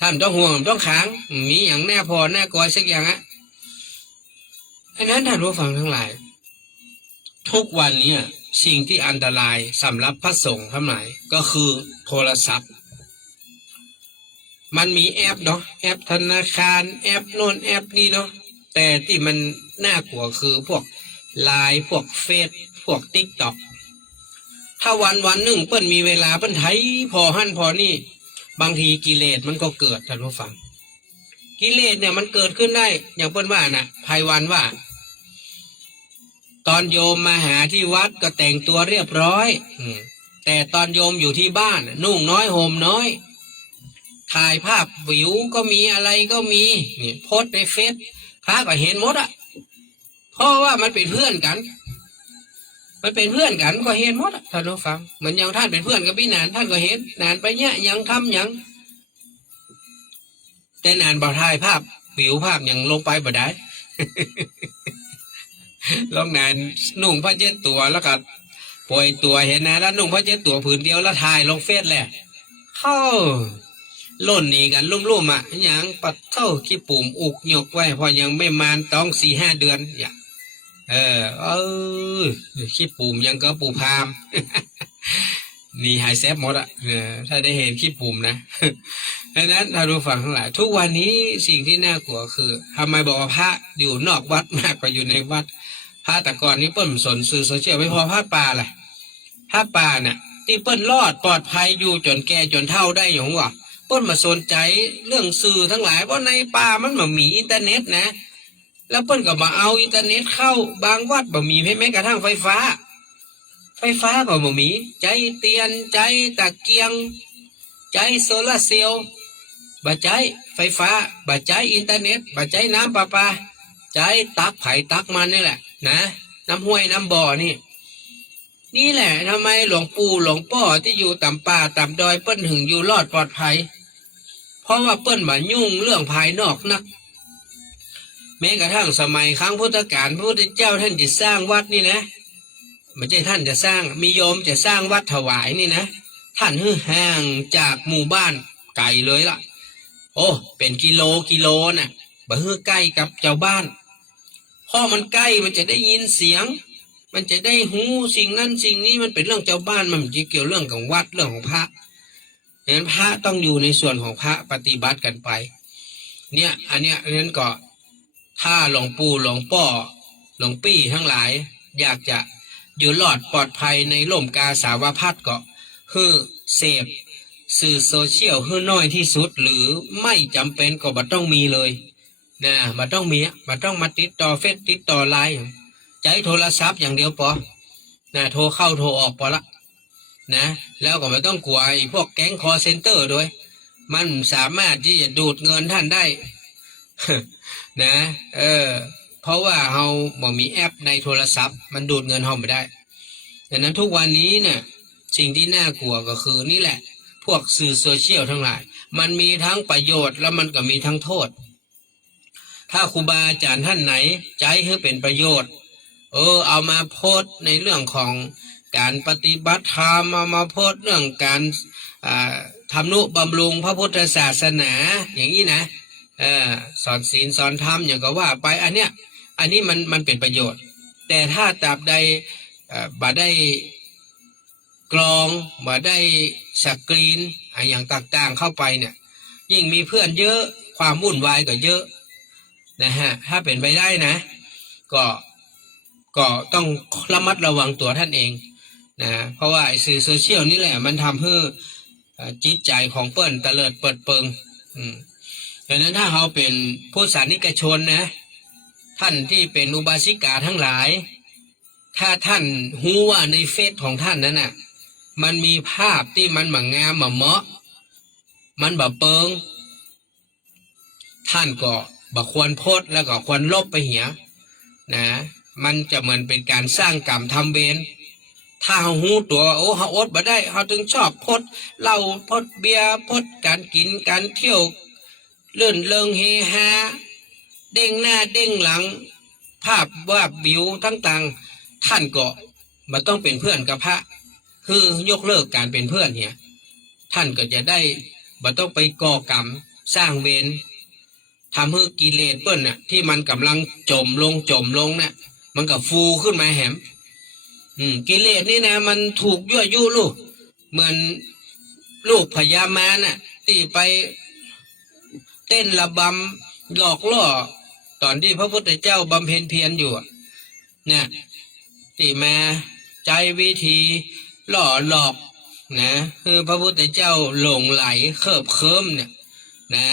ท่านต้องห่วงต้องขางมีอย่างแน่พอแน่กอสักอย่างอันนั้นท่านผู้ฟังทั้งหลายทุกวันนี้สิ่งที่อันตรายสำหรับพระสงฆ์ทั้งหลายก็คือโทรศัพท์มันมีแอปเนาะแอปธนาคารแอปโน่นแอปนี่เนาะแต่ที่มันน่ากลัวคือพวกไลน์พวกเฟซพวกติ๊กต็อกถ้าวันหนึ่งเปิ้นมีเวลาเปิ้นไถพอหั่นพอนี่บางทีกิเลสมันก็เกิดท่านผู้ฟังกิเลสเนี่ยมันเกิดขึ้นได้อย่างเปิ้นว่าน่ะไพวันว่าตอนโยมมาหาที่วัดก็แต่งตัวเรียบร้อยแต่ตอนโยมอยู่ที่บ้านนุ่งน้อยห่มน้อยถ่ายภาพวิวก็มีอะไรก็มีนี่โพสในเฟซพระก็เห็นหมดเพราะว่ามันเป็นเพื่อนกันก็เห็นหมดท่านผู้ฟังเหมือนอย่างท่านเป็นเพื่อนกับพี่นานท่านก็เห็นนานไปเนี่ยยังทำยังแต่นานบ่ถ่ายภาพวิวภาพยังลงไปบ่ได้ ลองนานนุ่งผ้าเช็ดตัวแล้วก็ปล่อยตัวเห็นนะแล้วนุ่งผ้าเช็ดตัวผืนเดียวแล้วถ่ายลงเฟซแหละเข้าล่นนี่กันลุ่มๆอ่ะอย่างปัดเข้าขี้ปุ่มอุกหยกไว้พอยังไม่มานต้อง4-5 เดือนอย่างขี้ปุ่มยังก็ปูพาม นี่หายแซบหมดอ่ะถ้าได้เห็นขี้ปุ่มนะดังนั้นถ้าดูฟังทั้งหลายทุกวันนี้สิ่งที่น่ากลัวคือทำไมบอกว่าพระอยู่นอกวัดมากกว่าอยู่ในวัดพระแต่ก่อนนี้เปิ้ลสนสื่อโซเชียลไม่พอพระป่าแหละพระป่าเนี่ยที่เปิ้ลรอดปลอดภัยอยู่จนแก่จนเฒ่าได้อย่างว่าเปิ้ลมาสนใจเรื่องสื่อทั้งหลายเพราะในป่ามันมามีอินเทอร์เน็ตนะแล้วเปิ้ลก็มาเอาอินเทอร์เน็ตเข้าบางวัดบ่มีแม้กระทั่งไฟฟ้าก็บ่มีใจเตียนใจตะเกียงใจโซลาร์เซลล์บ่ใจไฟฟ้าบ่ใจอินเทอร์เน็ตบ่ใจน้ำประปาใจตักไผ่ตักมันนี่แหละนะน้ำห้วยน้ำบ่อนี่แหละทำไมหลวงปู่หลวงพ่อที่อยู่ต่ำป่าต่ำดอยเปิ้ลถึงอยู่รอดปลอดภัยเพราะว่าเปิ้ลมายุ่งเรื่องภายนอกนักแม้กระทั่งสมัยครั้งพุทธกาลพระพุทธเจ้าท่านจะสร้างวัดนี่นะไม่ใช่ท่านจะสร้างมีโยมจะสร้างวัดถวายนี่นะท่านห่างจากหมู่บ้านไกลเลยล่ะโอ้เป็นกิโลน่ะบ่ใกล้กับเจ้าบ้านพอมันใกล้มันจะได้ยินเสียงมันจะได้หูสิ่งนั้นสิ่งนี้มันเป็นเรื่องเจ้าบ้านมันไม่เกี่ยวเรื่องของวัดเรื่องของพระดังนั้นพระต้องอยู่ในส่วนของพระปฏิบัติกันไปเนี่ยอันนั้นก็ถ้าหลวงปู่หลวงพ่อหลวงปี้ทั้งหลายอยากจะอยู่รอดปลอดภัยในร่มกาสาวพัดก็คือเสพสื่อโซเชียลให้น้อยที่สุดหรือไม่จำเป็นก็บ่ต้องมีเลยนะบ่ต้องมีบ่ต้องมาติดต่อเฟซติดต่อไลน์ใช้โทรศัพท์อย่างเดียวพอนะโทรเข้าโทรออกพอละนะแล้วก็ไม่ต้องกลัวไอ้พวกแก๊งคอลเซ็นเตอร์ด้วยมันสามารถที่จะดูดเงินท่านได้ นะเพราะว่าเราบ่มีแอปในโทรศัพท์มันดูดเงินเราไม่ได้ดังนั้นทุกวันนี้เนี่ยสิ่งที่น่ากลัวก็คือนี่แหละพวกสื่อโซเชียลทั้งหลายมันมีทั้งประโยชน์แล้วมันก็มีทั้งโทษถ้าครูบาอาจารย์ท่านไหนใจให้เป็นประโยชน์เอามาโพสต์ในเรื่องของการปฏิบัติธรรมเอามาโพสต์เรื่องการทำนุบำรุงพระพุทธศาสนาอย่างนี้นะสอนศีลสอนธรรมอย่างก็ว่าไปอันนี้มันเป็นประโยชน์แต่ถ้าตราบใดบ่ได้กรองบ่ได้สกรีนอย่างต่างๆเข้าไปเนี่ยยิ่งมีเพื่อนเยอะความวุ่นวายก็เยอะนะฮะถ้าเป็นไปได้นะก็ต้องระมัดระวังตัวท่านเองนะเพราะว่าสื่อโซเชียลนี่แหละมันทำให้จิตใจของเปิ้ลเตลิดเปิดเปิงดังนั้นถ้าเราเป็นผู้สานิกชนนะท่านที่เป็นอุบาสิกาทั้งหลายถ้าท่านหูว่าในเฟซของท่านนั้นน่ะมันมีภาพที่มันงามเหมาะมันเปิงท่านก็ควรโพสต์แล้วก็ควรลบไปเหียนะมันจะเหมือนเป็นการสร้างกรรมทำเวรถ้าหูตัวเขาอดบ่ได้เขาถึงชอบโพสต์เหล้าโพสต์เบียร์โพสต์การกินการเที่ยวเลื่อนเลิงเฮฮาเด้งหน้าเด้งหลังภาพวาดบิวต่างๆท่านก็มาต้องเป็นเพื่อนกับพระคือยกเลิกการเป็นเพื่อนเนี่ยท่านก็จะได้มาต้องไปก่อกรรมสร้างเวรทำให้กิเลสเปิ้ลน่ะที่มันกำลังจมลงเนี่ยมันก็ฟูขึ้นมาแหมกิเลสนี่นะมันถูกยั่วยุลูกเหมือนลูกพญามารน่ะที่ไปเต้นระบำหลอกล่อตอนที่พระพุทธเจ้าบำเพ็ญเพียรอยู่เนี่ยที่มาใจวิธีหลอกนะคือพระพุทธเจ้าหลงไหลเคิบเคิมเนี่ยนะ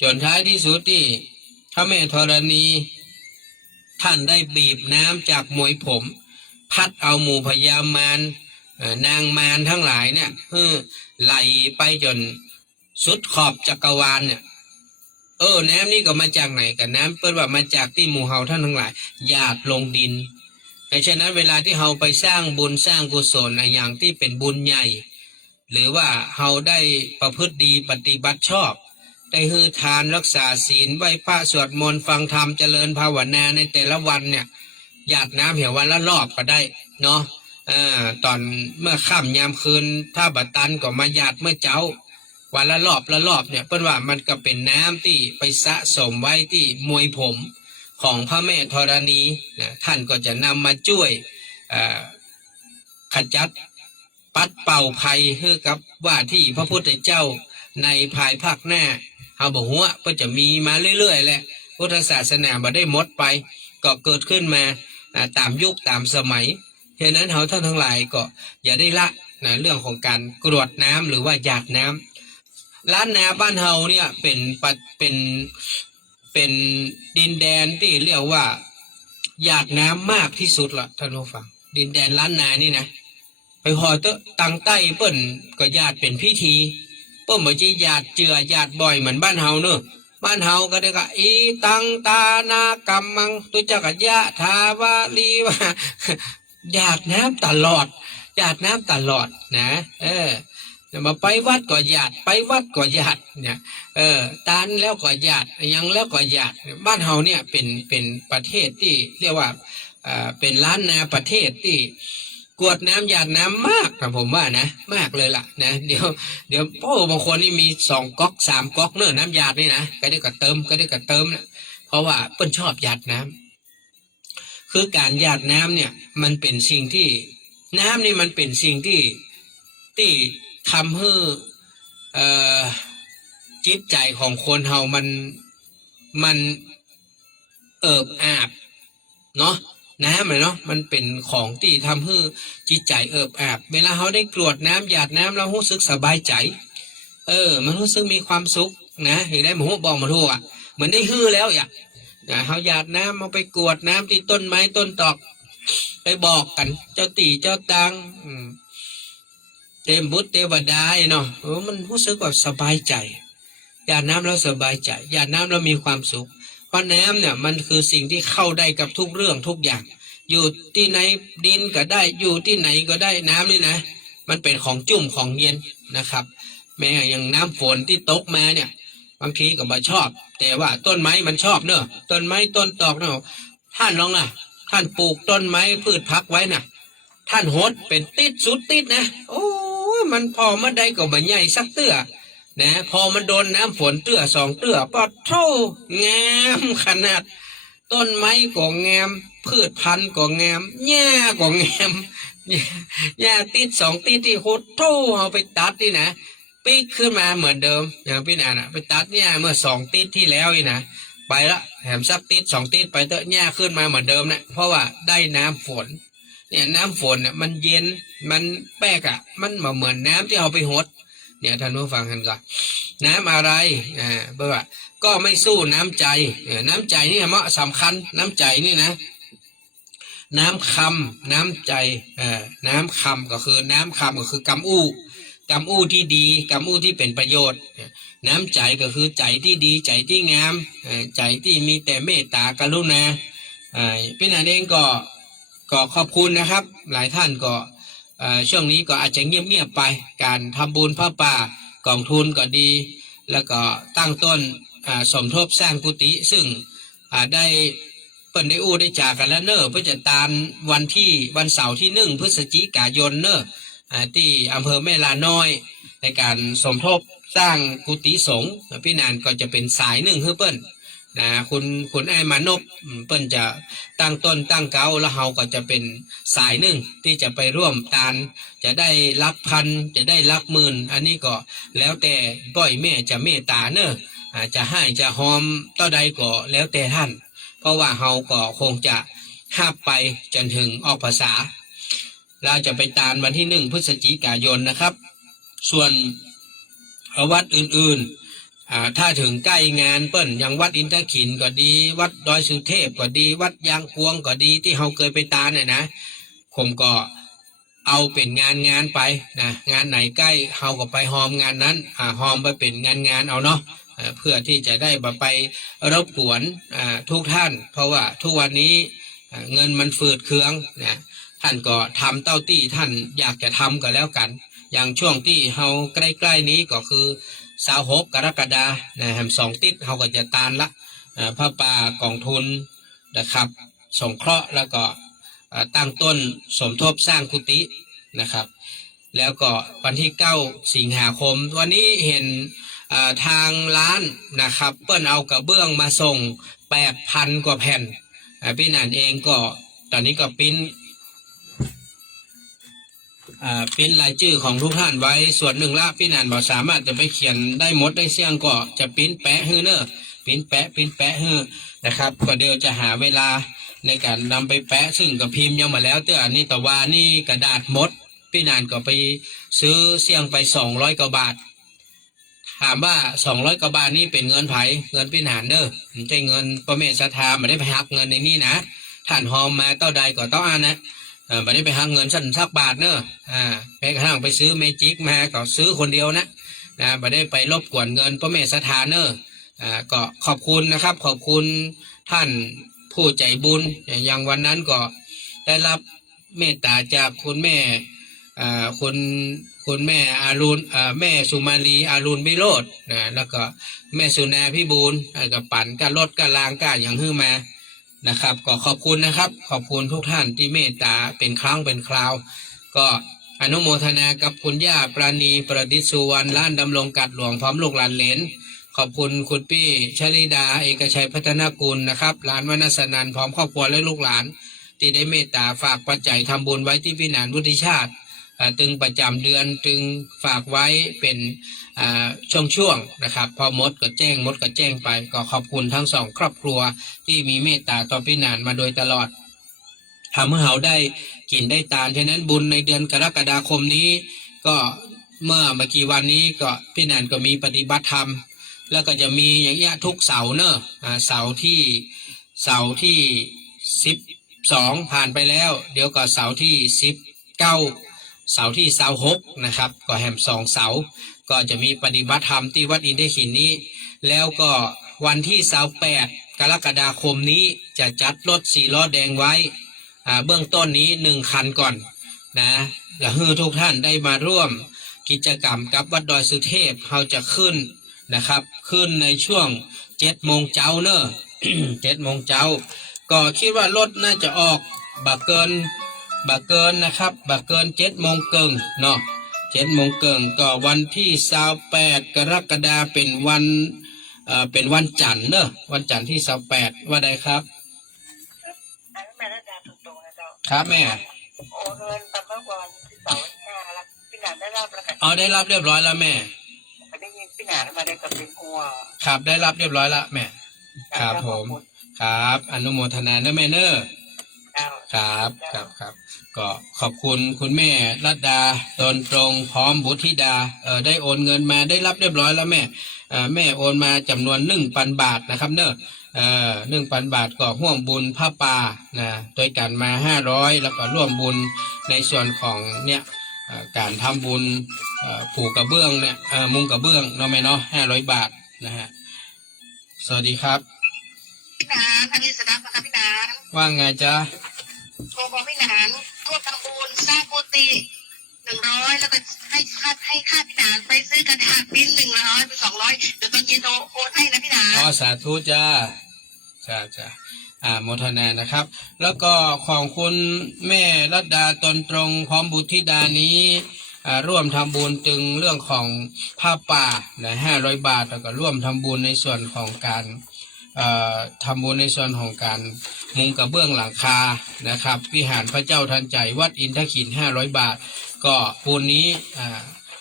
จนท้ายที่สุดที่พระแม่ธรณีท่านได้บีบน้ำจากมวยผมพัดเอาหมู่พญามารนางมารทั้งหลายเนี่ยไหลไปจนสุดขอบจักรวาลเนี่ยน้ำนี่ก็มาจากไหนกันน้ำเปิ้ลว่ามาจากที่หมู่เฮาท่านทั้งหลายหยาดลงดินดังนั้นเวลาที่เฮาไปสร้างบุญสร้างกุศลอย่างที่เป็นบุญใหญ่หรือว่าเฮาได้ประพฤติดีปฏิบัติชอบได้ฮือทานรักษาศีลไหว้พระสวดมนต์ฟังธรรมเจริญภาวนาในแต่ละวันเนี่ย หยาดน้ำเหี่ยววันละรอบก็ได้เนาะตอนเมื่อค่ำยามคืนถ้าบัดตันก็มาหยาดเมื่อเจ้าวันละรอบละรอบเนี่ยเปิ้นว่ามันก็เป็นน้ำที่ไปสะสมไว้ที่มวยผมของพระแม่ธรณีนะท่านก็จะนำมาช่วยขจัดปัดเป่าภัยให้กับว่าที่พระพุทธเจ้าในภายภาคหน้าเฮาบอกว่าก็จะมีมาเรื่อยๆแหละพุทธศาสนาบ่ได้หมดไปก็เกิดขึ้นมาตามยุคตามสมัยฉะนั้นเฮาท่านทั้งหลายก็อย่าได้ละนะเรื่องของการกรวดน้ำหรือว่าหยาดน้ำล้านนาบ้านเฮาเนี่ยเป็นดินแดนที่เรียกว่าหยาดน้ำมากที่สุดละท่านผู้ฟังดินแดนล้านนานี่นะไปพอเตะตังใต้เปิ้นก็หยาดเป็นพิธีเปิ้นบ่ใช่หยาดเจือหยาดบ่อยเหมือนบ้านเฮาเนอะบ้านเฮาก็ได้ก็อีตังตานากัมมังตุจักยะทาวาลีว่าหยาดน้ำตลอดหยาดน้ำตลอดนะมาไปวัดก็หยาดไปวัดก็หยาดเนี่ยตานแล้วก็หยาดยังแล้วก็หยาดบ้านเฮาเนี่ยเป็นประเทศที่เรียกว่าเป็นล้านนาประเทศที่กวดน้ำหยาดน้ำมากนะผมว่านะมากเลยล่ะนะเดี๋ยวโอ้บางคนนี่มี2 ก๊อก3 ก๊อกเนอะน้ำหยาดนี่นะก็ได้ก็เติมนะเพราะว่าเปิ้นชอบหยาดน้ำคือการหยาดน้ำเนี่ยมันเป็นสิ่งที่น้ำนี่มันเป็นสิ่งที่ทำให้จิตใจของคนเฮามันเอิบอาบเนาะน้ำเลยเนาะมันเป็นของที่ทำให้จิตใจเอิบอาบเวลาเขาได้กรวดน้ำหยาดน้ำแล้วรู้สึกสบายใจมันรู้สึกมีความสุขนะเห็นได้หมูบอกมาทั่วเหมือนได้ฮื้อแล้วเขาหยาดน้ำมาไปกรวดน้ำที่ต้นไม้ต้นตอกไปบอกกันเจ้าตีเจ้าตังเต็มบุตรเทวดาเนาะมันรู้สึกแบบสบายใจหยาดน้ำแล้วสบายใจหยาดน้ำแล้วมีความสุขเพราะน้ำเนี่ยมันคือสิ่งที่เข้าได้กับทุกเรื่องทุกอย่างอยู่ที่ไหนดินก็ได้อยู่ที่ไหนก็ได้น้ำนี่นะมันเป็นของจุ่มของเย็นนะครับแม้อย่างน้ำฝนที่ตกมาเนี่ยบางทีก็ไม่ชอบแต่ว่าต้นไม้มันชอบเนอะต้นไม้ต้นตอกเนอะท่านลองท่านปลูกต้นไม้พืชพักไว้น่ะท่านโหดเป็นติดสุดติดนะโอ้มันพอมาได้ก็บ่ใหญ่สักเตื้อนะพอมันโดนน้ำฝนเตื้อ2 เตื้อปอดเท่างามขนาดต้นไม้ก็งามพืชพันธุ์ก็งามหญ้าก็งามหญ้าติด2 ติดที่โหดเท่าเอาไปตัดนี่นะปีกขึ้นมาเหมือนเดิมอย่างพี่นาไปตัดหญ้าเมื่อ2 ติดที่แล้วนี่นะไปละแถมสักติด2 ติดไปเตอะหญ้าขึ้นมาเหมือนเดิมนะเพราะว่าได้น้ำฝนเนี่ยน้ำฝนเนี่ยมันเย็นมันแป๊กมันเหมือนน้ำที่เอาไปหดเนี่ยท่านผู้ฟังกันก่อนน้ำอะไรเบอร์ก็ไม่สู้น้ำใจน้ำใจนี่เหมาะสำคัญน้ำใจนี่นะน้ำคำน้ำใจน้ำคำก็คือน้ำคำก็คือกำอู้ที่ดีกำอู้ที่เป็นประโยชน์น้ำใจก็คือใจที่ดีใจที่งามใจที่มีแต่เมตตากรุณาพี่นาเองก็ขอบคุณนะครับหลายท่านก็ช่วงนี้ก็อาจจะเงียบไปการทำบุญพระป่ากองทุนก็ดีแล้วก็ตั้งต้นสมทบสร้างกุฏิซึ่งได้เปิดได้อู้ได้จากกันแล้วเนอะเพื่อจะตานวันเสาร์ที่1 พฤศจิกายนเนอะที่อำเภอแม่ลาน้อยในการสมทบสร้างกุฏิสงฆ์พี่นานก็จะเป็นสาย1ให้เปิ้ลนะคุณไอ้มานพเปิ้ลจะตั้งต้นตั้งเก้าแล้วเฮาก็จะเป็นสาย1ที่จะไปร่วมตานจะได้รับพันจะได้รับหมื่นอันนี้ก็แล้วแต่บ่อยแม่จะเมตตาเนอะจะให้จะหอมต่อใดก็แล้วแต่ท่านเพราะว่าเฮาก็คงจะห้าไปจนถึงออกพรรษาเราจะไปตานวันที่1 พฤศจิกายนนะครับส่วนวัดอื่นๆถ้าถึงใกล้งานเปิ้นอย่างวัดอินทขินก็ดีวัดดอยสุเทพก็ดีวัดยางพวงก็ดีที่เฮาเคยไปตานเนี่ยนะผมก็เอาเป็นงานไปนะงานไหนใกล้เฮาก็ไปหอมงานนั้นหอมไปเป็นงานเอาเนาะเพื่อที่จะได้ไปรบกวนทุกท่านเพราะว่าทุกวันนี้เงินมันฝืดเคืองนะท่านก็ทำเต้าที่ท่านอยากจะทำก็แล้วกันอย่างช่วงที่เฮาใกล้ๆนี้ก็คือ26 กรกฎาคมนะแฮม2 ติดเฮาก็จะตานละพระป่ากองทุนนะครับ สงเคราะห์แล้วก็ตั้งต้นสมทบสร้างกุฏินะครับแล้วก็วันที่9 สิงหาคมวันนี้เห็นทางร้านนะครับเปิ้นเอากระเบื้องมาส่ง 8,000 กว่าแผ่นพี่นันเองก็ตอนนี้ก็ปริ้นรายชื่อของทุกท่านไว้ส่วนหนึ่งละพี่นันบอกสามารถจะไปเขียนได้หมดได้เสี่ยงก็จะปริ้นแปะให้เนอะปริ้นแปะให้นะครับก็เดี๋ยวจะหาเวลาในการนำไปแปะซึ่งกับพิมพ์ยังมาแล้วเตื้อนี่แต่ว่านี่กระดาษหมดพี่นันก็ไปซื้อเสี่ยงไป200 กว่าบาทถามว่า200 กว่าบาทนี่เป็นเงินไผเงินพี่นันเด้อไม่ใช่เงินพ่อแม่ศรัทธาไม่ได้ไปหักเงินในนี้นะท่านหอมมาเต้าใดก็ต้องอ่านนะไม่ได้ไปหักเงินสั้นสักบาทเนอะแม้กระทั่งไปซื้อเมจิกมาก็ซื้อคนเดียวนะไม่ได้ไปรบกวนเงินพ่อแม่ศรัทธาเนอะก็ขอบคุณนะครับขอบคุณท่านผู้ใจบุญอย่างวันนั้นก็ได้รับเมตตาจากคุณแม่คุณแม่อารุณแม่สุมาลีอารุณวิโรจน์แล้วก็แม่สุนาพิบูลกับปั่นการรถการลางการอย่างฮื้อมานะครับก็ขอบคุณนะครับขอบคุณทุกท่านที่เมตตาเป็นครั้งเป็นคราวก็อนุโมทนากับคุณย่าปราณีประดิษฐ์สุวรรณล้านดำรงกัดหลวงพร้อมลูกหลานเหลนขอบคุณคุณพี่ชลิดาเอกชัยพัฒนากุลนะครับหลานวรรณสนันพร้อมครอบครัวและลูกหลานที่ได้เมตตาฝากปัจจัยทำบุญไว้ที่วิหารวุฒิชาติตึงประจำเดือนตึงฝากไว้เป็นช่วงนะครับพอมดก็แจ้งไปก็ขอบคุณทั้งสองครอบครัวที่มีเมตตาต่อพี่นานมาโดยตลอดทำให้เราได้กินได้ตานฉะนั้นบุญในเดือนกรกฎาคมนี้ก็เมื่อกี่วันนี้ก็พี่นานก็มีปฏิบัติธรรมแล้วก็จะมีอย่างเงี้ยทุกเสาร์เนอะเสาร์ที่12ผ่านไปแล้วเดี๋ยวก็เสาร์ที่19เสาร์ที่26นะครับก็แฮม2 เสาร์ก็จะมีปฏิบัติธรรมที่วัดอินทขินนี้แล้วก็วันที่28 กรกฎาคมนี้จะจัดรถ4 ล้อแดงไว้เบื้องต้นนี้1 คันก่อนนะและให้ทุกท่านได้มาร่วมกิจกรรมกับวัดดอยสุเทพเขาจะขึ้นนะครับขึ้นในช่วง7 โมงเช้าเนอะ 7 โมงเช้าก็คิดว่ารถน่าจะออกบักเกินนะครับบักเกิน7 โมงเกิงเนาะ7 โมงเกิงก็วันที่28 กรกฎาคมเป็นวันจันทร์เนอะวันจันทร์ที่28ว่าใดครับแม่ได้ดาถูกตรงนะเจ้าครับแม่โอนเงินตามเมื่อวันที่25แล้วพี่หนานได้รับแล้วกันได้รับเรียบร้อยแล้วแม่ไม่ได้ยินพี่หนานมาได้กับเป็นหัวครับได้รับเรียบร้อยแล้วแม่ครับผมครับอนุโมทนานะแม่เนอะครับก็ขอบคุณคุณแม่รัตดาตนตรงพร้อมบุตรธิดาได้โอนเงินมาได้รับเรียบร้อยแล้วแม่แม่โอนมาจำนวน1,000 บาทนะครับเนอะ1,000 บาทก็ร่วมบุญผ้าป่านะโดยการมา500แล้วก็ร่วมบุญในส่วนของเนี่ยการทำบุญผูกกระเบื้องเนี่ยมุงกระเบื้องเนาะแม่เนาะ500 บาทนะฮะสวัสดีครับพี่หนานอันนี้สนับนะครับพี่หนานว่าไงจ๊ะโทรบอกพี่หนานร่วมทำบุญสร้างกุฏิ100แล้วก็ให้ค่าพี่หนานไปซื้อกระถางปิ้น100เป็น200เดี๋ยวตอนเย็นโอนให้นะพี่หนานสาธุจ้าโมทนานะครับแล้วก็ของคุณแม่รัตดาตนตรงพร้อมบุตรธิดานี้ร่วมทำบุญถึงเรื่องของผ้าป่านะ500 บาทแล้วก็ร่วมทำบุญในส่วนของการทำบุญในส่วนของการมุงกระเบื้องหลังคานะครับวิหารพระเจ้าทันใจวัดอินทขิน500 บาทก็บุญนี้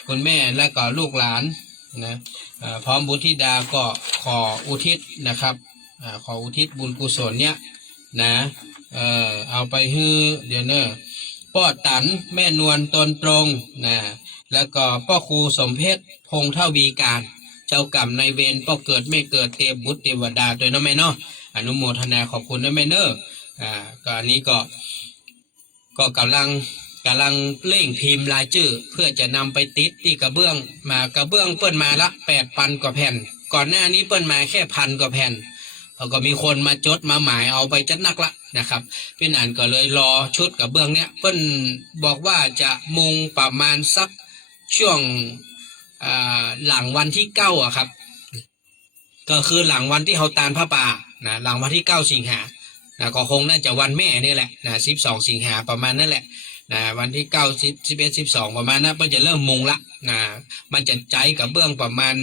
คุณแม่และก็ลูกหลานนะพร้อมบุตรธิดาก็ขออุทิศนะครับขออุทิศบุญกุศลเนี้ยนะเอาไปฮื้อเดี๋ยวเนอะป้อตันแม่นวลตนตรงนะแล้วก็พ่อครูสมเพชรพงษ์ทวีการเจ้ากรรมนายเวรพ่อเกิดไม่เกิดเทพบุตรเทวดาโดยน้องแม่เนาะอนุโมทนาขอบคุณนะแม่เนอะก็อันนี้ก็กำลังเร่งพิมพ์รายชื่อเพื่อจะนำไปติดที่กระเบื้องกระเบื้องเปิ้นมาละ8,000 กว่าแผ่นก่อนหน้านี้เปิ้นมาแค่1,000 กว่าแผ่นก็มีคนมาจดมาหมายเอาไปจัดนักละนะครับพี่นานก็เลยรอชุดกระเบื้องเนี้ยเปิ้นบอกว่าจะมุงประมาณสักช่วงหลังวันที่9ครับก็คือหลังวันที่เขาตานผ้าป่านะหลังวันที่9 สิงหา ก็คงน่าจะวันแม่นี่แหละนะ12 สิงหาประมาณนั่นแหละนะวันที่9 10 11 12ประมาณนั้นมันจะเริ่มมุงละนะมันจะใจกับเบื้องประมาณ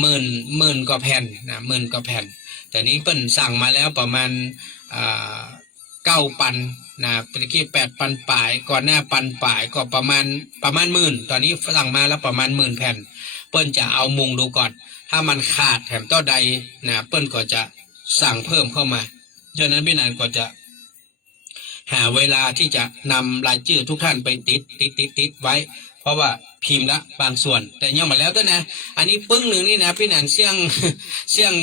หมื่นกว่าแผ่นนะหมื่นกว่าแผ่นแต่นี้เปิ้นสั่งมาแล้วประมาณ9 ปันนะเมื่อกี้8 ปันป่ายก่อนหน้าปันป่ายก็ประมาณหมื่นตอนนี้สั่งมาแล้วประมาณหมื่นแผ่นเปิ้นจะเอามุงดูก่อนถ้ามันขาดแถมต่อใดนะเปิ้นก็จะสั่งเพิ่มเข้ามาฉะนั้นพี่นันก็จะหาเวลาที่จะนำรายชื่อทุกท่านไปติดไว้ เพราะว่าพิมพ์ละบางส่วนแต่ยังมาแล้วก็นะอันนี้ปึ้งหนึ่งนี่นะพี่นันเสี่ยง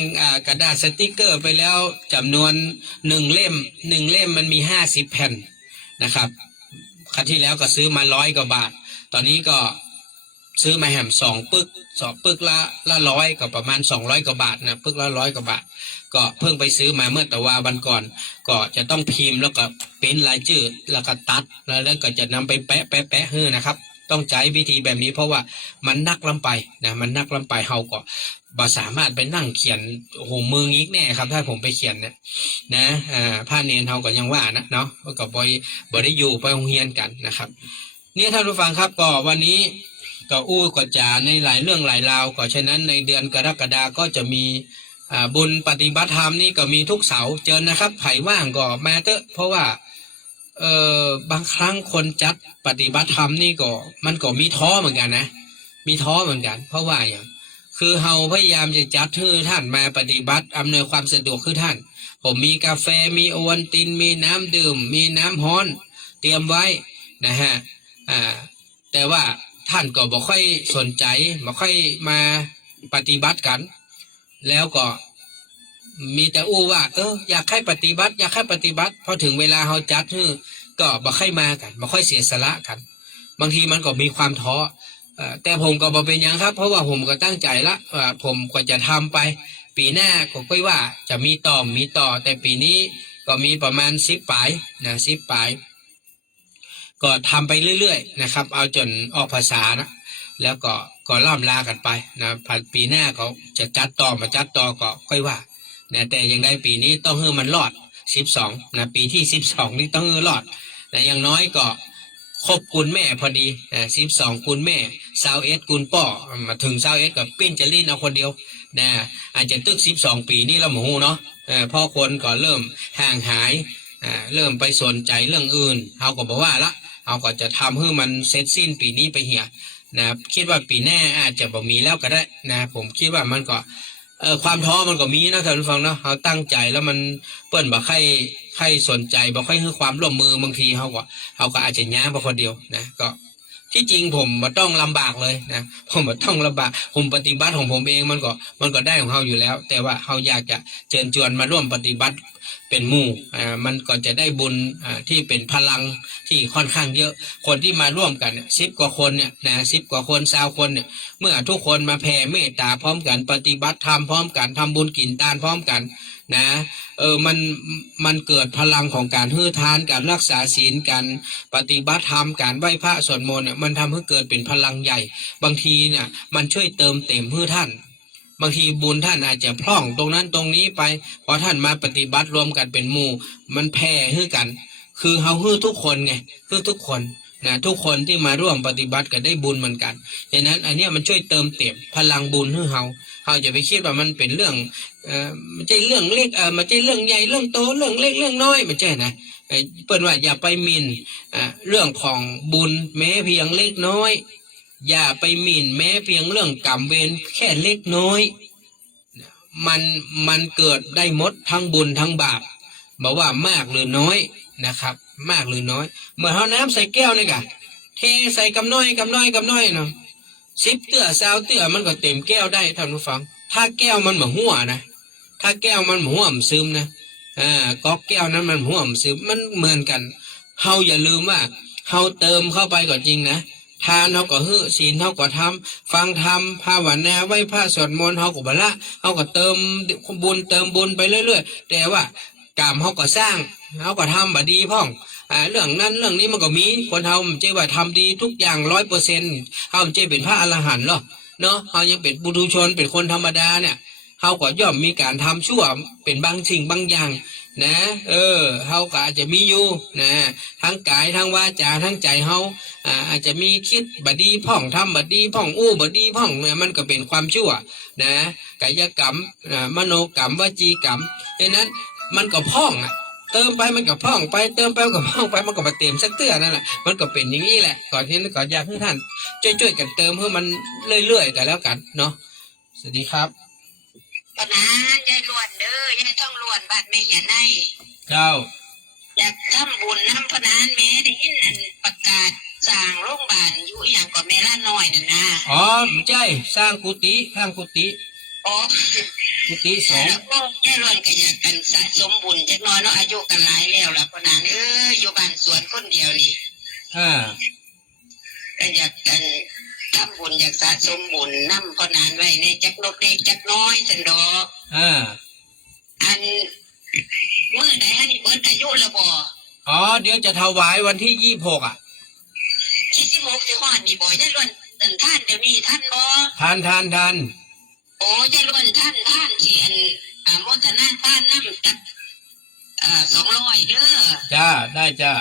กระดาษสติกเกอร์ไปแล้วจำนวน1 เล่มมันมี50 แผ่นนะครับครั้งที่แล้วก็ซื้อมา100 กว่าบาทตอนนี้ก็ซื้อมาแหม2 ปึกละ100ก็ประมาณ200 กว่าบาทนะปึกละ100 กว่าบาทก็เพิ่งไปซื้อมาเมื่อตะวันก่อนก็จะต้องพิมพ์แล้วก็เป็นรายชื่อแล้วก็ตัดแล้วก็จะนำไปแปะให้นะครับต้องใช้วิธีแบบนี้เพราะว่ามันนักลำไปนะมันนักลำไปเฮาก็บ่สามารถไปนั่งเขียนโอ้โหมืองิกแน่ครับถ้าผมไปเขียนเนี่ยนะผ้าเนนเฮาก็ยังว่านะเนาะก็บ่ได้อยู่ไปโรงเรียนกันนะครับเนี่ยท่านผู้ฟังครับก็วันนี้ก็ก็จะในหลายเรื่องหลายราวก็ฉะนั้นในเดือนกรกฎาคมก็จะมีบุญปฏิบัติธรรมนี่ก็มีทุกเสาร์เจอนะครับไผ่ว่างก็มาเถอะเพราะว่าบางครั้งคนจัดปฏิบัติธรรมนี่ก็มันก็มีท้อเหมือนกันนะมีท้อเหมือนกันเพราะว่าอย่างคือเฮาพยายามจะจัดให้ท่านมาปฏิบัติอำนวยความสะดวกให้ท่านผมมีกาแฟมีโอวัลตินมีน้ำดื่มมีน้ำฮ้อนเตรียมไว้นะฮะแต่ว่าท่านก็บ่ค่อยสนใจบ่ค่อยมาปฏิบัติกันแล้วก็มีแต่ว่าอยากให้ปฏิบัติพอถึงเวลาเฮาจัดก็บ่ค่อยมากันบ่ค่อยเสียสละกันบางทีมันก็มีความท้อแต่ผมก็บ่เป็นหยังครับเพราะว่าผมก็ตั้งใจละผมก็จะทำไปปีหน้าก็ค่อยว่าจะมีต่อแต่ปีนี้ก็มีประมาณ10 ปลายนะ10 ปลายก็ทำไปเรื่อยๆนะครับเอาจนออกภาษานะแล้วก็ล่ำลากันไปนะปีหน้าเขาจะจัดต่อมาจัดต่อก็ค่อยว่านะแต่ยังไงปีนี้ต้องให้มันรอด12นะปีที่12นี่ต้องให้รอดนะอย่างน้อยก็ครบกุลแม่พอดี12กุลแม่21กุลป่อมาถึง21กับปิ้นจะลิ้นเอาคนเดียวนะอาจจะตึก12 ปีนี่เราหมูเนาะพ่อคนก็เริ่มห่างหายเริ่มไปสนใจเรื่องอื่นเขาก็บอกว่าละเขาก็จะทำให้มันเสร็จสิ้นปีนี้ไปเหียนะคิดว่าปีหน้าอาจจะบ่มีแล้วก็ได้นะผมคิดว่ามันก็ความท้อมันก็มีนะท่านผู้ฟังเนาะเขาตั้งใจแล้วมันเปิ้นบ่ใครสนใจบ่ค่อยให้ความร่วมมือบางทีเขาก็อาจจะย้าบ่คนเดียวนะก็ที่จริงผมบ่ต้องลำบากเลยนะผมบ่ต้องลำบากผมปฏิบัติของผมเองมันก็ได้ของเขาอยู่แล้วแต่ว่าเขาอยากจะเชิญชวนมาร่วมปฏิบัติเป็นหมู่มันก็จะได้บุญที่เป็นพลังที่ค่อนข้างเยอะคนที่มาร่วมกัน10 กว่าคนเนี่ยนะ10 กว่าคน20 คนเนี่ยเมื่อทุกคนมาแผ่เมตตาพร้อมกันปฏิบัติธรรมพร้อมกันทำบุญกินทานพร้อมกันนะมันเกิดพลังของการฮื้อทานการรักษาศีลการปฏิบัติธรรมการไหว้พระสวดมนต์เนี่ยมันทำให้เกิดเป็นพลังใหญ่บางทีเนี่ยมันช่วยเติมเต็มให้ท่านบางทีบุญท่านอาจจะพร่องตรงนั้นตรงนี้ไปพอท่านมาปฏิบัติรวมกันเป็นหมู่มันแผ่ให้กันคือเฮาฮื้อทุกคนไงคือทุกคนนะทุกคนที่มาร่วมปฏิบัติก็ได้บุญเหมือนกันดังนั้นอันนี้มันช่วยเติมเต็มพลังบุญให้เฮาอย่าไปคิดว่ามันเป็นเรื่องไม่ใช่เรื่องเล็กไม่ใช่เรื่องใหญ่เรื่องโตเรื่องเล็กเรื่องน้อยไม่ใช่นะเปิ้นว่าอย่าไปหมิ่นเรื่องของบุญแม้เพียงเล็กน้อยอย่าไปหมิ่นแม้เพียงเรื่องกรรมเวรแค่เล็กน้อยมันเกิดได้หมดทั้งบุญทั้งบาปบอกว่ามากหรือน้อยนะครับมากหรือน้อยเมื่อเอาน้ำใส่แก้วนี่กะเทใส่กำน้อยเนาะ10 เตื้อ20 เตื้อมันก็เต็มแก้วได้ท่านผู้ฟังถ้าแก้วมันบ่หัวนะถ้าแก้วมันบ่หัวมันซึมนะก๊อกแก้วนั้นมันหัวมันซึมมันเหมือนกันเฮาอย่าลืมว่าเฮาเติมเข้าไปก็จริงนะทานเฮาก็ฮื้อศีลเฮาก็ทำฟังธรรมภาวนาไหว้พระสวดมนต์เฮาก็บ่ละเฮาก็เติมบุญไปเรื่อยๆแต่ว่ากรรมเฮาก็สร้างเฮาก็ทำบ่ดีพ่องเรื่องนั้นเรื่องนี้มันก็มีคนเฮาไม่ใช่ว่าทำดีทุกอย่าง 100% เฮาไม่ใช่เป็นพระอรหันต์หรอกเนาะเฮายังเป็นปุถุชนเป็นคนธรรมดาเนี่ย เฮาก็ย่อมมีการทำชั่วเป็นบางสิ่งบางอย่างนะเฮาก็อาจจะมีอยู่นะทั้งกายทั้งวาจาทั้งใจเฮาอาจจะมีคิดบดีพ่องทำบดีพ่องบดีพ่องเนี่ยมันก็เป็นความชั่วนะกายกรรมมโนกรรมวจีกรรมดังนั้นมันก็พ่องเติมไปมันก็พร่องไปเติมไปมันก็พร่องไปมันก็มาเต็มสักเตื้อนั่นแหละมันก็เป็นอย่างนี้แหละก่อนที่นั้นก็อยากให้ท่านช่วยๆกันเติมเพื่อมันเรื่อยๆกันแล้วกันเนาะสวัสดีครับปะนะยายล้วนเด้อยายท่องล้วนบาดแม่อย่าในเจ้าอยากทำบุญน้ำพะนานแม่ได้ยินอันประกาศสร้างโรงพยาบาลอยู่อย่างก็แม่ละน้อยน่ะนะอ๋อใช่สร้างกุฏิอ๋อกุฏิสงฆ์ก็ยายล้วนก็อยากกันสะสมบุญจักหน่อยเนาะอายุกันหลายแล้วล่ะพะนานอยู่บ้านสวนคนเดียวนี่ก็อยากกันทำบุญอยากสะสมบุญน้ำพอนานไว้ในจักนกเล็กจักน้อยจันดอกอันเมื่อใดให้เปิดอายุละบ่อ๋อเดี๋ยวจะถวายวันที่2626สิฮอดนี่บ่ยายล้วนท่านเดี๋ยวนี้ท่านบ่ท่านโอ้ยายล้วนท่านที่อันโมทนาท่านน้ำจัก200เด้อจ้าได้จ้า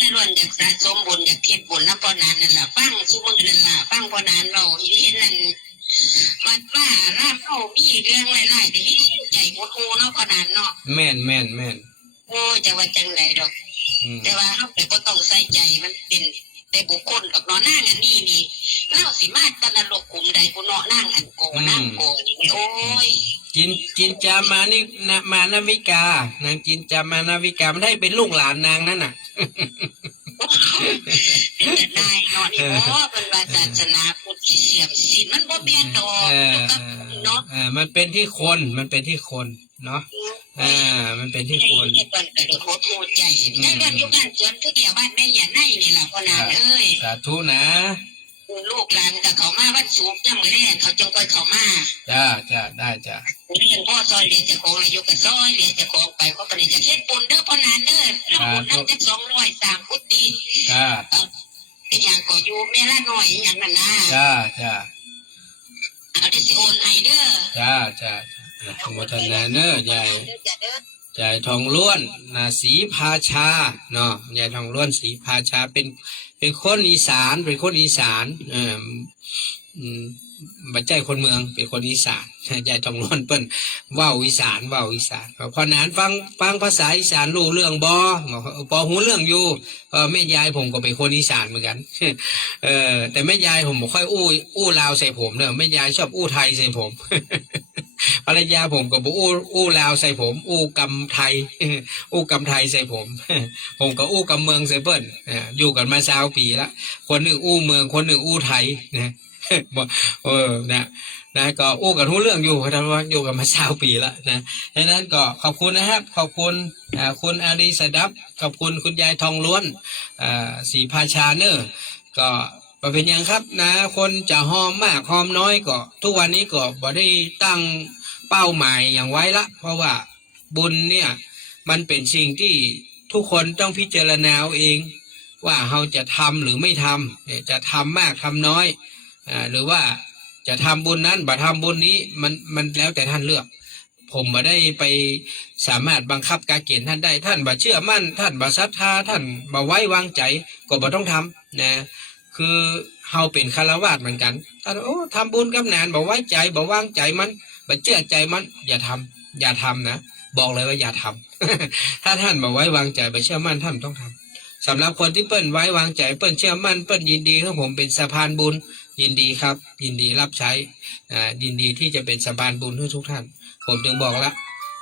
ยายล้วนอยากสะสมบุญอยากเฮ็ดบุญน้ำพอนานนั่นล่ะฟังซุมื้อนั่นล่ะฟังพอนานเว้าอีเห็นนั่นวัดว่าร่างเขามีเรื่องหลายๆที่ใจหดหูเนาะพอนานเนาะแม่นโอ้จะว่าจังไดดอกแต่ว่าเฮาก็บ่ต้องใส่ใจมันเป็นแต่บุคคลกับนอนนั่งอันนี้นี่เล่าสิมาตะนรกกลุ่มใดผู้เนาะนั่งอันโกนั่งโกนี่โอ้ยจินจามานี่มานาวิกานางจินจามานาวิกามันได้เป็นลูกหลานนางนั่นน่ะเป็นแต่นายเนาะนี่บ่เป็นว่าศาสนาพุทธเสียมศีลมันบ่แม่นดอกเนาะมันเป็นที่คนเนาะมันเป็นที่คนมันเป็นกระโดดโหดใจได้เรื่องอยู่บ้านสวนคือเดียวบ้านแม่อย่าในนี่ล่ะพ่อนานสาธุนะลูกหลานกับเขามาวันศุกร์ย่ำมื้อแรกเขาจงค่อยเขามาจ้าได้จ้าเรียนพ่อซอยเรียนจะของอายุกับซอยเรียนจะของไปเขาไปเรียนจะเฮ็ดบุญเด้อพ่อนานเด้อเราบุญนำจัก200 3กุฏิเป็นอย่างก็อยู่แม่ละน้อยอย่างนั้นนะจ้าเอาได้สิโอนให้เด้อจ้าสมุทนาเนอะยายทองล้วนศรีภาชาเนาะยายทองล้วนศรีภาชาเป็นคนอีสานบัจใจคนเมืองเป็นคนอีสานยายทองล้วนเปิ้นว่าวอีสานพอนานฟังภาษาอีสานรู้เรื่องบ่หูเรื่องอยู่แม่ยายผมก็เป็นคนอีสานเหมือนกันแต่แม่ยายผมบ่ค่อยอู้ลาวใส่ผมเนอะแม่ยายชอบอู้ไทยใส่ผมภรรยาผมก็บ่อู้ลาวใส่ผมอู้กำไทยใส่ผมผมก็อู้กำเมืองใส่เปิ้นอยู่กันมา20 ปีละคนหนึ่งอู้เมืองคนหนึ่งอู้ไทยนะนะก็อู้กันรู้เรื่องอยู่เพราะว่าอยู่กันมา20 ปีแล้วนะดังนั้นก็ขอบคุณนะครับขอบคุณคุณอารีสดับขอบคุณคุณยายทองล้วนศรีภาชาเนอร์ก็เป็นยังครับนะคนจะหอมมากหอมน้อยก็ทุกวันนี้ก็บ่ได้ตั้งเป้าหมายอย่างไว้ละเพราะว่าบุญเนี่ยมันเป็นสิ่งที่ทุกคนต้องพิจารณาเอาเองว่าเราจะทำหรือไม่ทำจะทำมากทำน้อยหรือว่าจะทำบุญนั้นบ่ทำบุญนี้มันแล้วแต่ท่านเลือกผมบ่ได้ไปสามารถบังคับกาเกณฑ์ท่านได้ท่านบ่เชื่อมั่นท่านบ่ศรัทธาท่านบ่ไว้วางใจก็บ่ต้องทำนะคือเฮาเป็นฆราวาสเหมือนกันท่านทำบุญกับนานบ่ไว้ใจบ่วางใจมันบ่เชื่อใจมันอย่าทำนะบอกเลยว่าอย่าทำถ้าท่านบ่ไว้วางใจบ่เชื่อมั่นท่านต้องทำสำหรับคนที่เปิ้นไว้วางใจเปิ้นเชื่อมั่นเปิ้นยินดีครับผมเป็นสะพานบุญยินดีครับยินดีรับใช้ยินดีที่จะเป็นสะพานบุญให้ทุกท่านผมจึงบอกแล้ว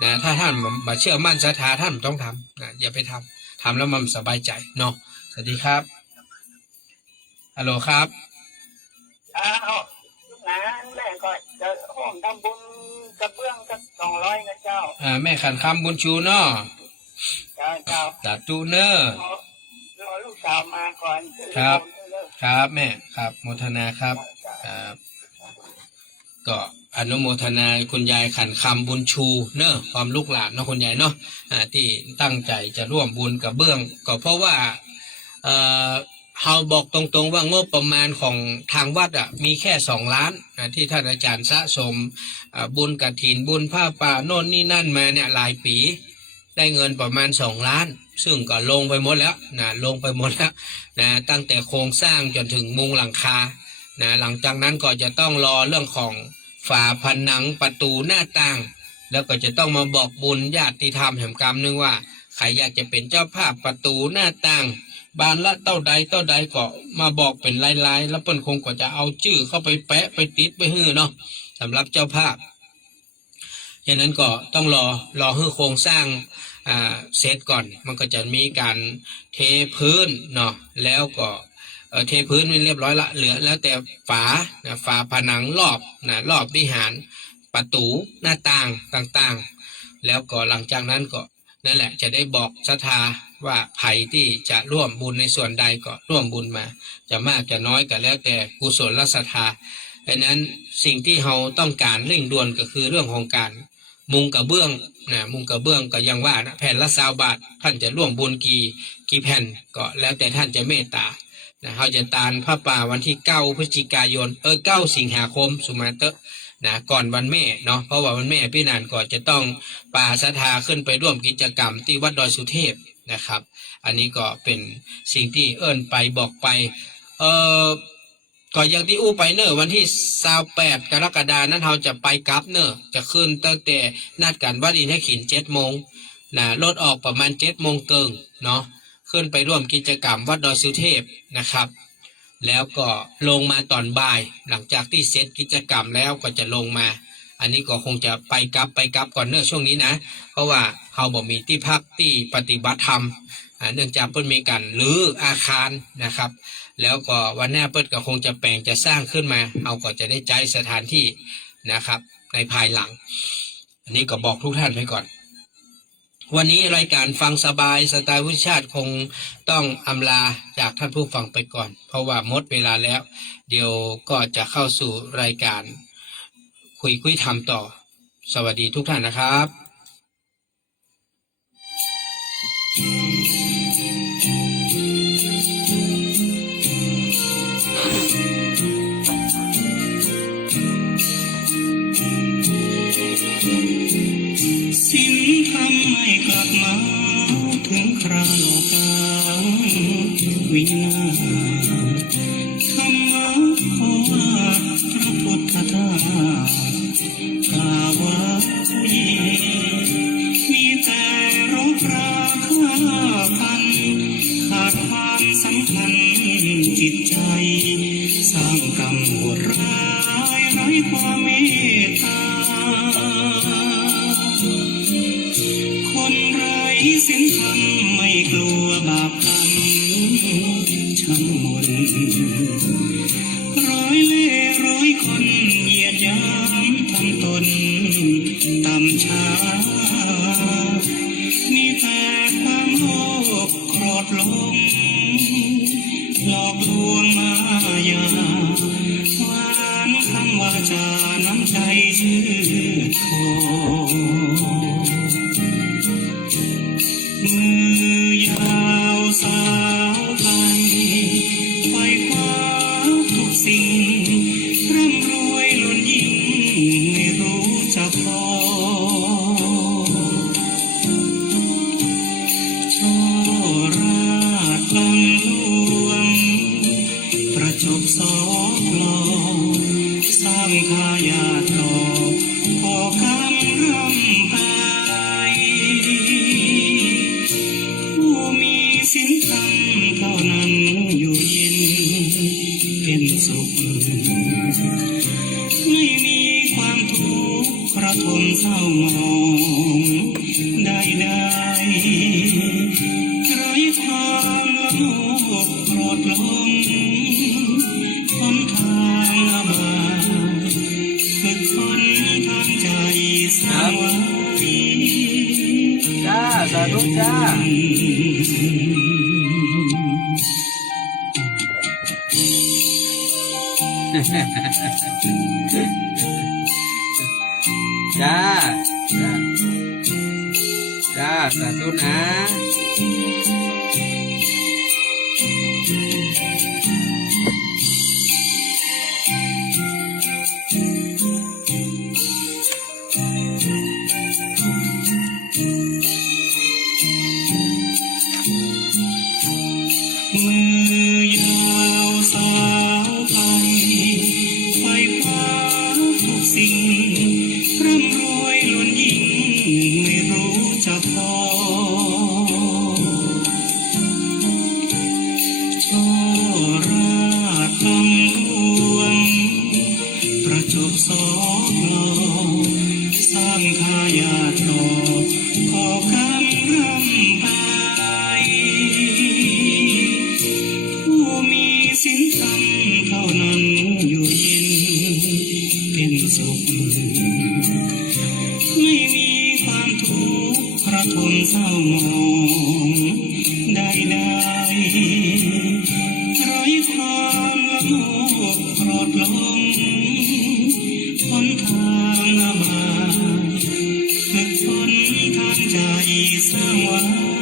นะถ้าท่านบ่เชื่อมั่นศรัทธาท่านต้องทำอย่าไปทำแล้วมันสบายใจเนาะสวัสดีครับฮัลโหลครับนะแม่ก็จะห้องทำบุญกระเบื้องสัก200นะเจ้าแม่ขันคำบุญชูเนาะเจ้าสาธุเนอรอลูกสาวมาก่อนครับแม่ครับโมทนาครับก็อนุโมทนาคุณยายขันคำบุญชูเนอะความลูกหลานเนาะคุณยายเนาะที่ตั้งใจจะร่วมบุญกับเบื้องก็เพราะว่า เฮาบอกตรงๆว่างบประมาณของทางวัดมีแค่2 ล้านที่ท่านอาจารย์สะสมบุญกฐินบุญผ้าป่าโน่นนี่นั่นมาเนี่ยหลายปีได้เงินประมาณ2 ล้านซึ่งก็ลงไปหมดแล้วลงไปหมดแล้วตั้งแต่โครงสร้างจนถึงมุงหลังคาหลังจากนั้นก็จะต้องรอเรื่องของฝาผนังประตูหน้าต่าง แล้วก็จะต้องมาบอกบุญญาติธรรมแห่งกรรมนึงว่าใครอยากจะเป็นเจ้าภาพประตูหน้าต่างบานละเต้าใดก็มาบอกเป็นลายๆแล้วเปิ้นคงก็จะเอาชื่อเข้าไปแปะไปติดไปฮื้อเนาะสำหรับเจ้าภาพฉะนั้นก็ต้องรอให้โครงสร้างเสร็จก่อนมันก็จะมีการเทพื้นเนาะแล้วก็เทพื้นไว้เรียบร้อยละเหลือแล้วแต่ฝาผนังรอบวิหารประตูหน้าต่างต่างๆแล้วก็หลังจากนั้นก็นั่นแหละจะได้บอกศรัทธาว่าใครที่จะร่วมบุญในส่วนใดก็ร่วมบุญมาจะมากจะน้อยก็แล้วแต่กุศลและศรัทธาดังนั้นสิ่งที่เราต้องการเร่งด่วนก็คือเรื่องของการมุงกระเบื้องมุงกระเบื้องก็ยังว่าแผ่นละ20 บาทท่านจะร่วมบุญกี่แผ่นก็แล้วแต่ท่านจะเมตตาเขาจะตานผ้าป่าวันที่9 พฤศจิกายน9 สิงหาคมสุมาเตอร์ก่อนวันแม่เนาะเพราะว่าวันแม่พี่นันก็จะต้องป่าศรัทธาขึ้นไปร่วมกิจกรรมที่วัดดอยสุเทพนะครับอันนี้ก็เป็นสิ่งที่ไปบอกไปก็อย่างที่ไปเนอะวันที่28 กรกฎาคมนั้นเราจะไปกลับเนอะจะขึ้นตั้งแต่นัดกันวัดอินทขิน7 โมงรถออกประมาณ7 โมงเกิงเนาะขึ้นไปร่วมกิจกรรมวัดดอยสุเทพนะครับแล้วก็ลงมาตอนบ่ายหลังจากที่เสร็จกิจกรรมแล้วก็จะลงมาอันนี้ก็คงจะไปกลับก่อนเนอะช่วงนี้นะเพราะว่าเขาบอกมีที่พักที่ปฏิบัติธรรมเนื่องจากเพิ่นมีกันหรืออาคารนะครับแล้วก็วันหน้าเพิ่นก็คงจะแปลงจะสร้างขึ้นมาเขาก็จะได้ใช้สถานที่นะครับในภายหลังอันนี้ก็บอกทุกท่านไปก่อนวันนี้รายการฟังสบายสไตล์วุฒิชาติคงต้องอำลาจากท่านผู้ฟังไปก่อนเพราะว่าหมดเวลาแล้วเดี๋ยวก็จะเข้าสู่รายการคุยทำต่อสวัสดีทุกท่านนะครับสิ้นทำไม่กลับมาถึงคราวกลางวินาคำว่าขอว่าพระพุทธเจ้ากล่าวไว้มีแต่รบราฆ่าพันขาดความสำคัญจิตใจสร้างกรรมโหดร้ายไร้ความเมตตาคนไร้ศีลธรรมไม่กลัวบาปกรรมช้ำมนร้อยเล่ร้อยคนเหยียดหยามทำตนต่ำช้ามีแต่ความโลภโกรธหลงหลอกลวงมายาหวานคำว่าจาน้ำใจชื่นคอมือยาวสาวไปไขว่คว้าทุกสิ่งร่ำรวยล้นยิ่งไม่รู้จักพอช่อราดบังหลวงประจบสองลอสร้างทายาทต่อพอกำรำไปผู้มีศีลธรรมเท่านั้นอยู่เย็นเป็นสุขไม่มีความทุกข์กระทมเศร้าหมองใดๆไร้ความละโมบโกรธหลงหนทางละบายฝึกฝนทางใจสร้างไว้ จ้าสาธุจ้าจ้าสาธุนะ ญาติต่อขอคำร่ำไปผู้มีศีลธรรมเท่านั้นอยู่เย็นเป็นสุขไม่มีความทุกข์ระทมเศร้าหมองใดๆไร้ความละโมบโกรธหลงหนทางอาบายฝึกฝนทางใจสร้างไว้